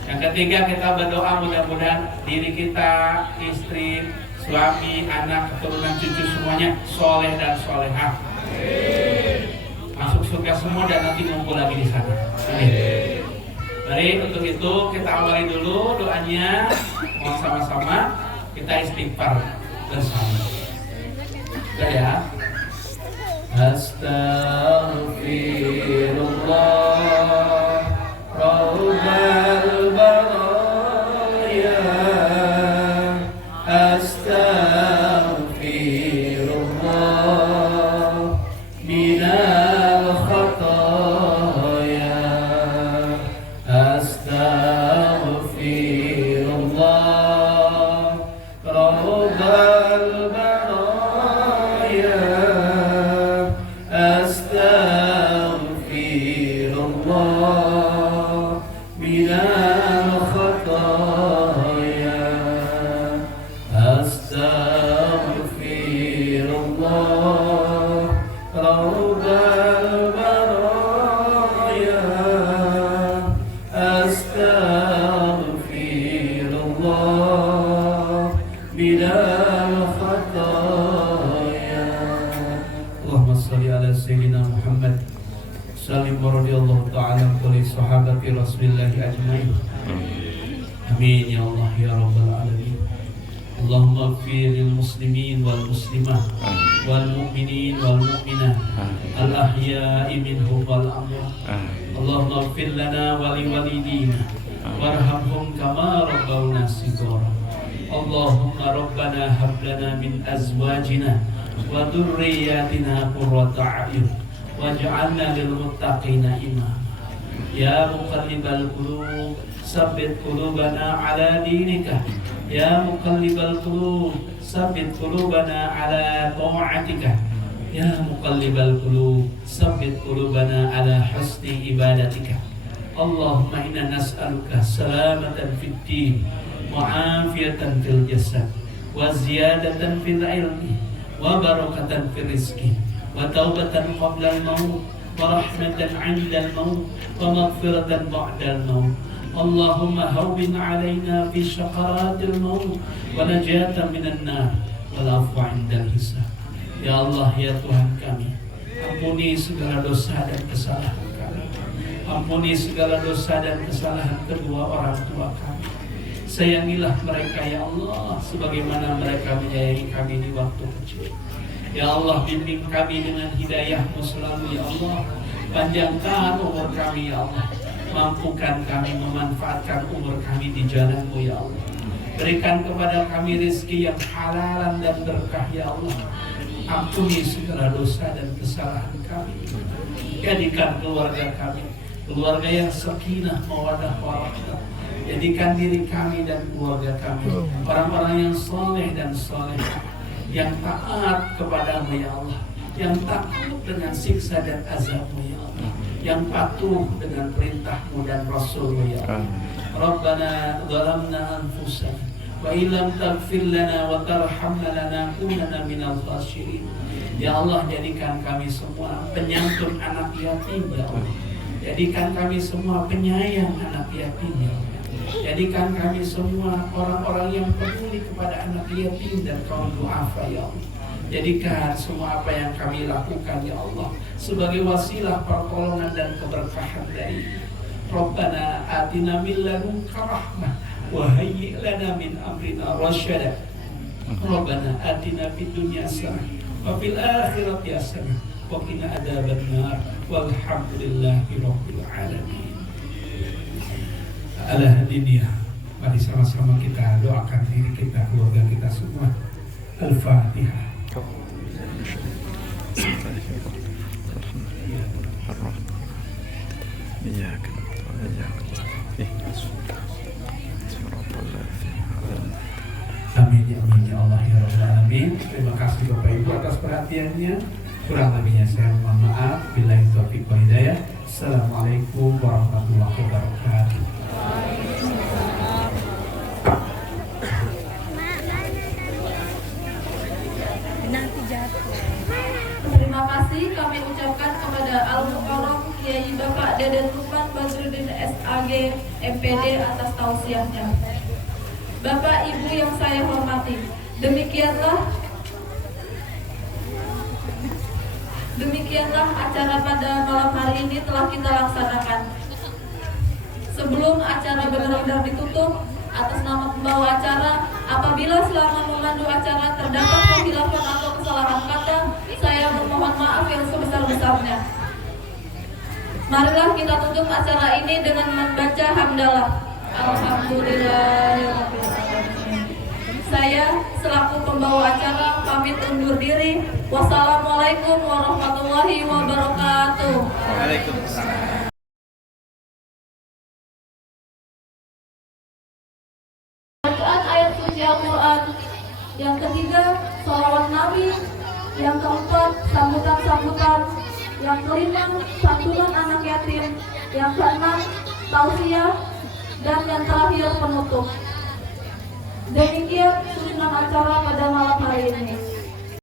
Yang ketiga, kita berdoa mudah-mudahan diri kita, istri, suami, anak, keturunan, cucu semuanya soleh dan solehah, masuk surga semua dan nanti ngumpul lagi di sana. Amin. Mari untuk itu kita awali dulu doanya, mau sama-sama kita istighfar bersama. Sudah ya. Astaghfirullah Rabbal baraya. Astaghfirullah minal khataya. Astaghfirullah Rabbal baraya. Astaghfirullah minal khataya. Astaghfirullah Rabbal baraya. Astaghfirullah minal khataya. Allahumma salli ala sayyidina Muhammad sallim wa radiyallahu ta'ala kulli sahabati rasulillahi ajmain. Amin ya Allah ya rabbal alamin. Allahumma ighfir lil muslimin wal muslimat wal mu'minin wal mu'minat al ahya'i minhum wal amwat. Allahumma ighfir lana wa li walidina warhamhum kama rabbawna shighara. Allahumma rabbana hab lana min azwajina wa dhurriyyatina qurrata a'yun waj'alna lil muttaqina imama. Ya muqallibal qulub sabbit qulubana ala dinika. Ya muqallibal qulub sabbit qulubana ala ta'atika. Ya muqallibal qulub sabbit qulubana ala husni ibadatika. Allahumma inna nas'aluka salamatan fid din wa afiyatan fil jasad wa ziyadatan fil ilmi wa barakatan fil rizqi wa taubatan qabla al-maut wa rahmatan 'inda al-maut wa maghfiratan ba'da al-maut. Allahumma hawwin 'alaina fi syaqaratil maut wa najatan minan nar wal afwa 'inda al-hisab. Ya Allah, ya Tuhan kami, ampuni segala dosa dan kesalahan kami. Ampuni segala dosa dan kesalahan kedua orang tua kami. Sayangilah mereka ya Allah, sebagaimana mereka menyayangi kami di waktu kecil. Ya Allah, bimbing kami dengan hidayah-Mu selalu ya Allah. Panjangkan umur kami ya Allah. Mampukan kami memanfaatkan umur kami di jalan-Mu ya Allah. Berikan kepada kami rezeki yang halalan dan berkah ya Allah. Ampuni segala dosa dan kesalahan kami. Jadikan keluarga kami keluarga yang sakinah mawaddah warahmah. Jadikan diri kami dan keluarga kami orang-orang yang soleh dan solehah, yang taat kepadamu ya Allah, yang takut dengan siksa dan azabmu ya Allah, yang patuh dengan perintahmu dan rasulmu ya Allah. Rabbana zalamna anfusana wa illam taghfir lana wa tarhamna lanakunanna minal khasirin. Ya Allah, jadikan kami semua penyantun anak yatim ya Allah. Jadikan kami semua penyayang anak yatim ya Allah. Jadikan kami semua orang-orang yang peduli kepada anak yatim dan kaum du'afa ya Allah. Jadikan semua apa yang kami lakukan ya Allah sebagai wasilah pertolongan dan keberkahan dari Rabbana atina min ladunka rahmah wa hayyi' lana min amrina rasyada. Rabbana atina fid dunya hasanah wa fil akhirati hasanah wa qina adzabannar walhamdulillahi rabbil alamin. Ala hadiniyah, mari sama-sama kita doakan diri kita, keluarga kita semua. Al-Fatihah. Amin ya amin ya Allah ya Rabbal alamin. Terima kasih Bapak Ibu atas perhatiannya. Kurang lebihnya saya mohon maaf. Billahi taufiq wal hidayah. Assalamualaikum warahmatullahi wabarakatuh. Terima kasih kami ucapkan kepada Al-Mukarram Kiai Bapak Deden Lukman Badruddin SAG MPD atas tausiahnya. Bapak Ibu yang saya hormati, demikianlah acara pada malam hari ini telah kita laksanakan. Sebelum acara benar-benar ditutup, atas nama pembawa acara, apabila selama memandu acara terdapat kehilafan atau kesalahan kata, saya memohon maaf yang sebesar-besarnya. Marilah kita tutup acara ini dengan membaca hamdalah. Alhamdulillahirabbil alamin. Saya selaku pembawa acara pamit undur diri. Wassalamualaikum warahmatullahi wabarakatuh. Waalaikumsalam. Bacaan ayat suci Al-Quran. Yang ketiga, sholawat Nabi. Yang keempat, sambutan-sambutan. Yang kelima, santunan anak yatim. Yang keenam, tausiah. Dan yang terakhir, penutup. Demikian susunan acara pada malam hari ini.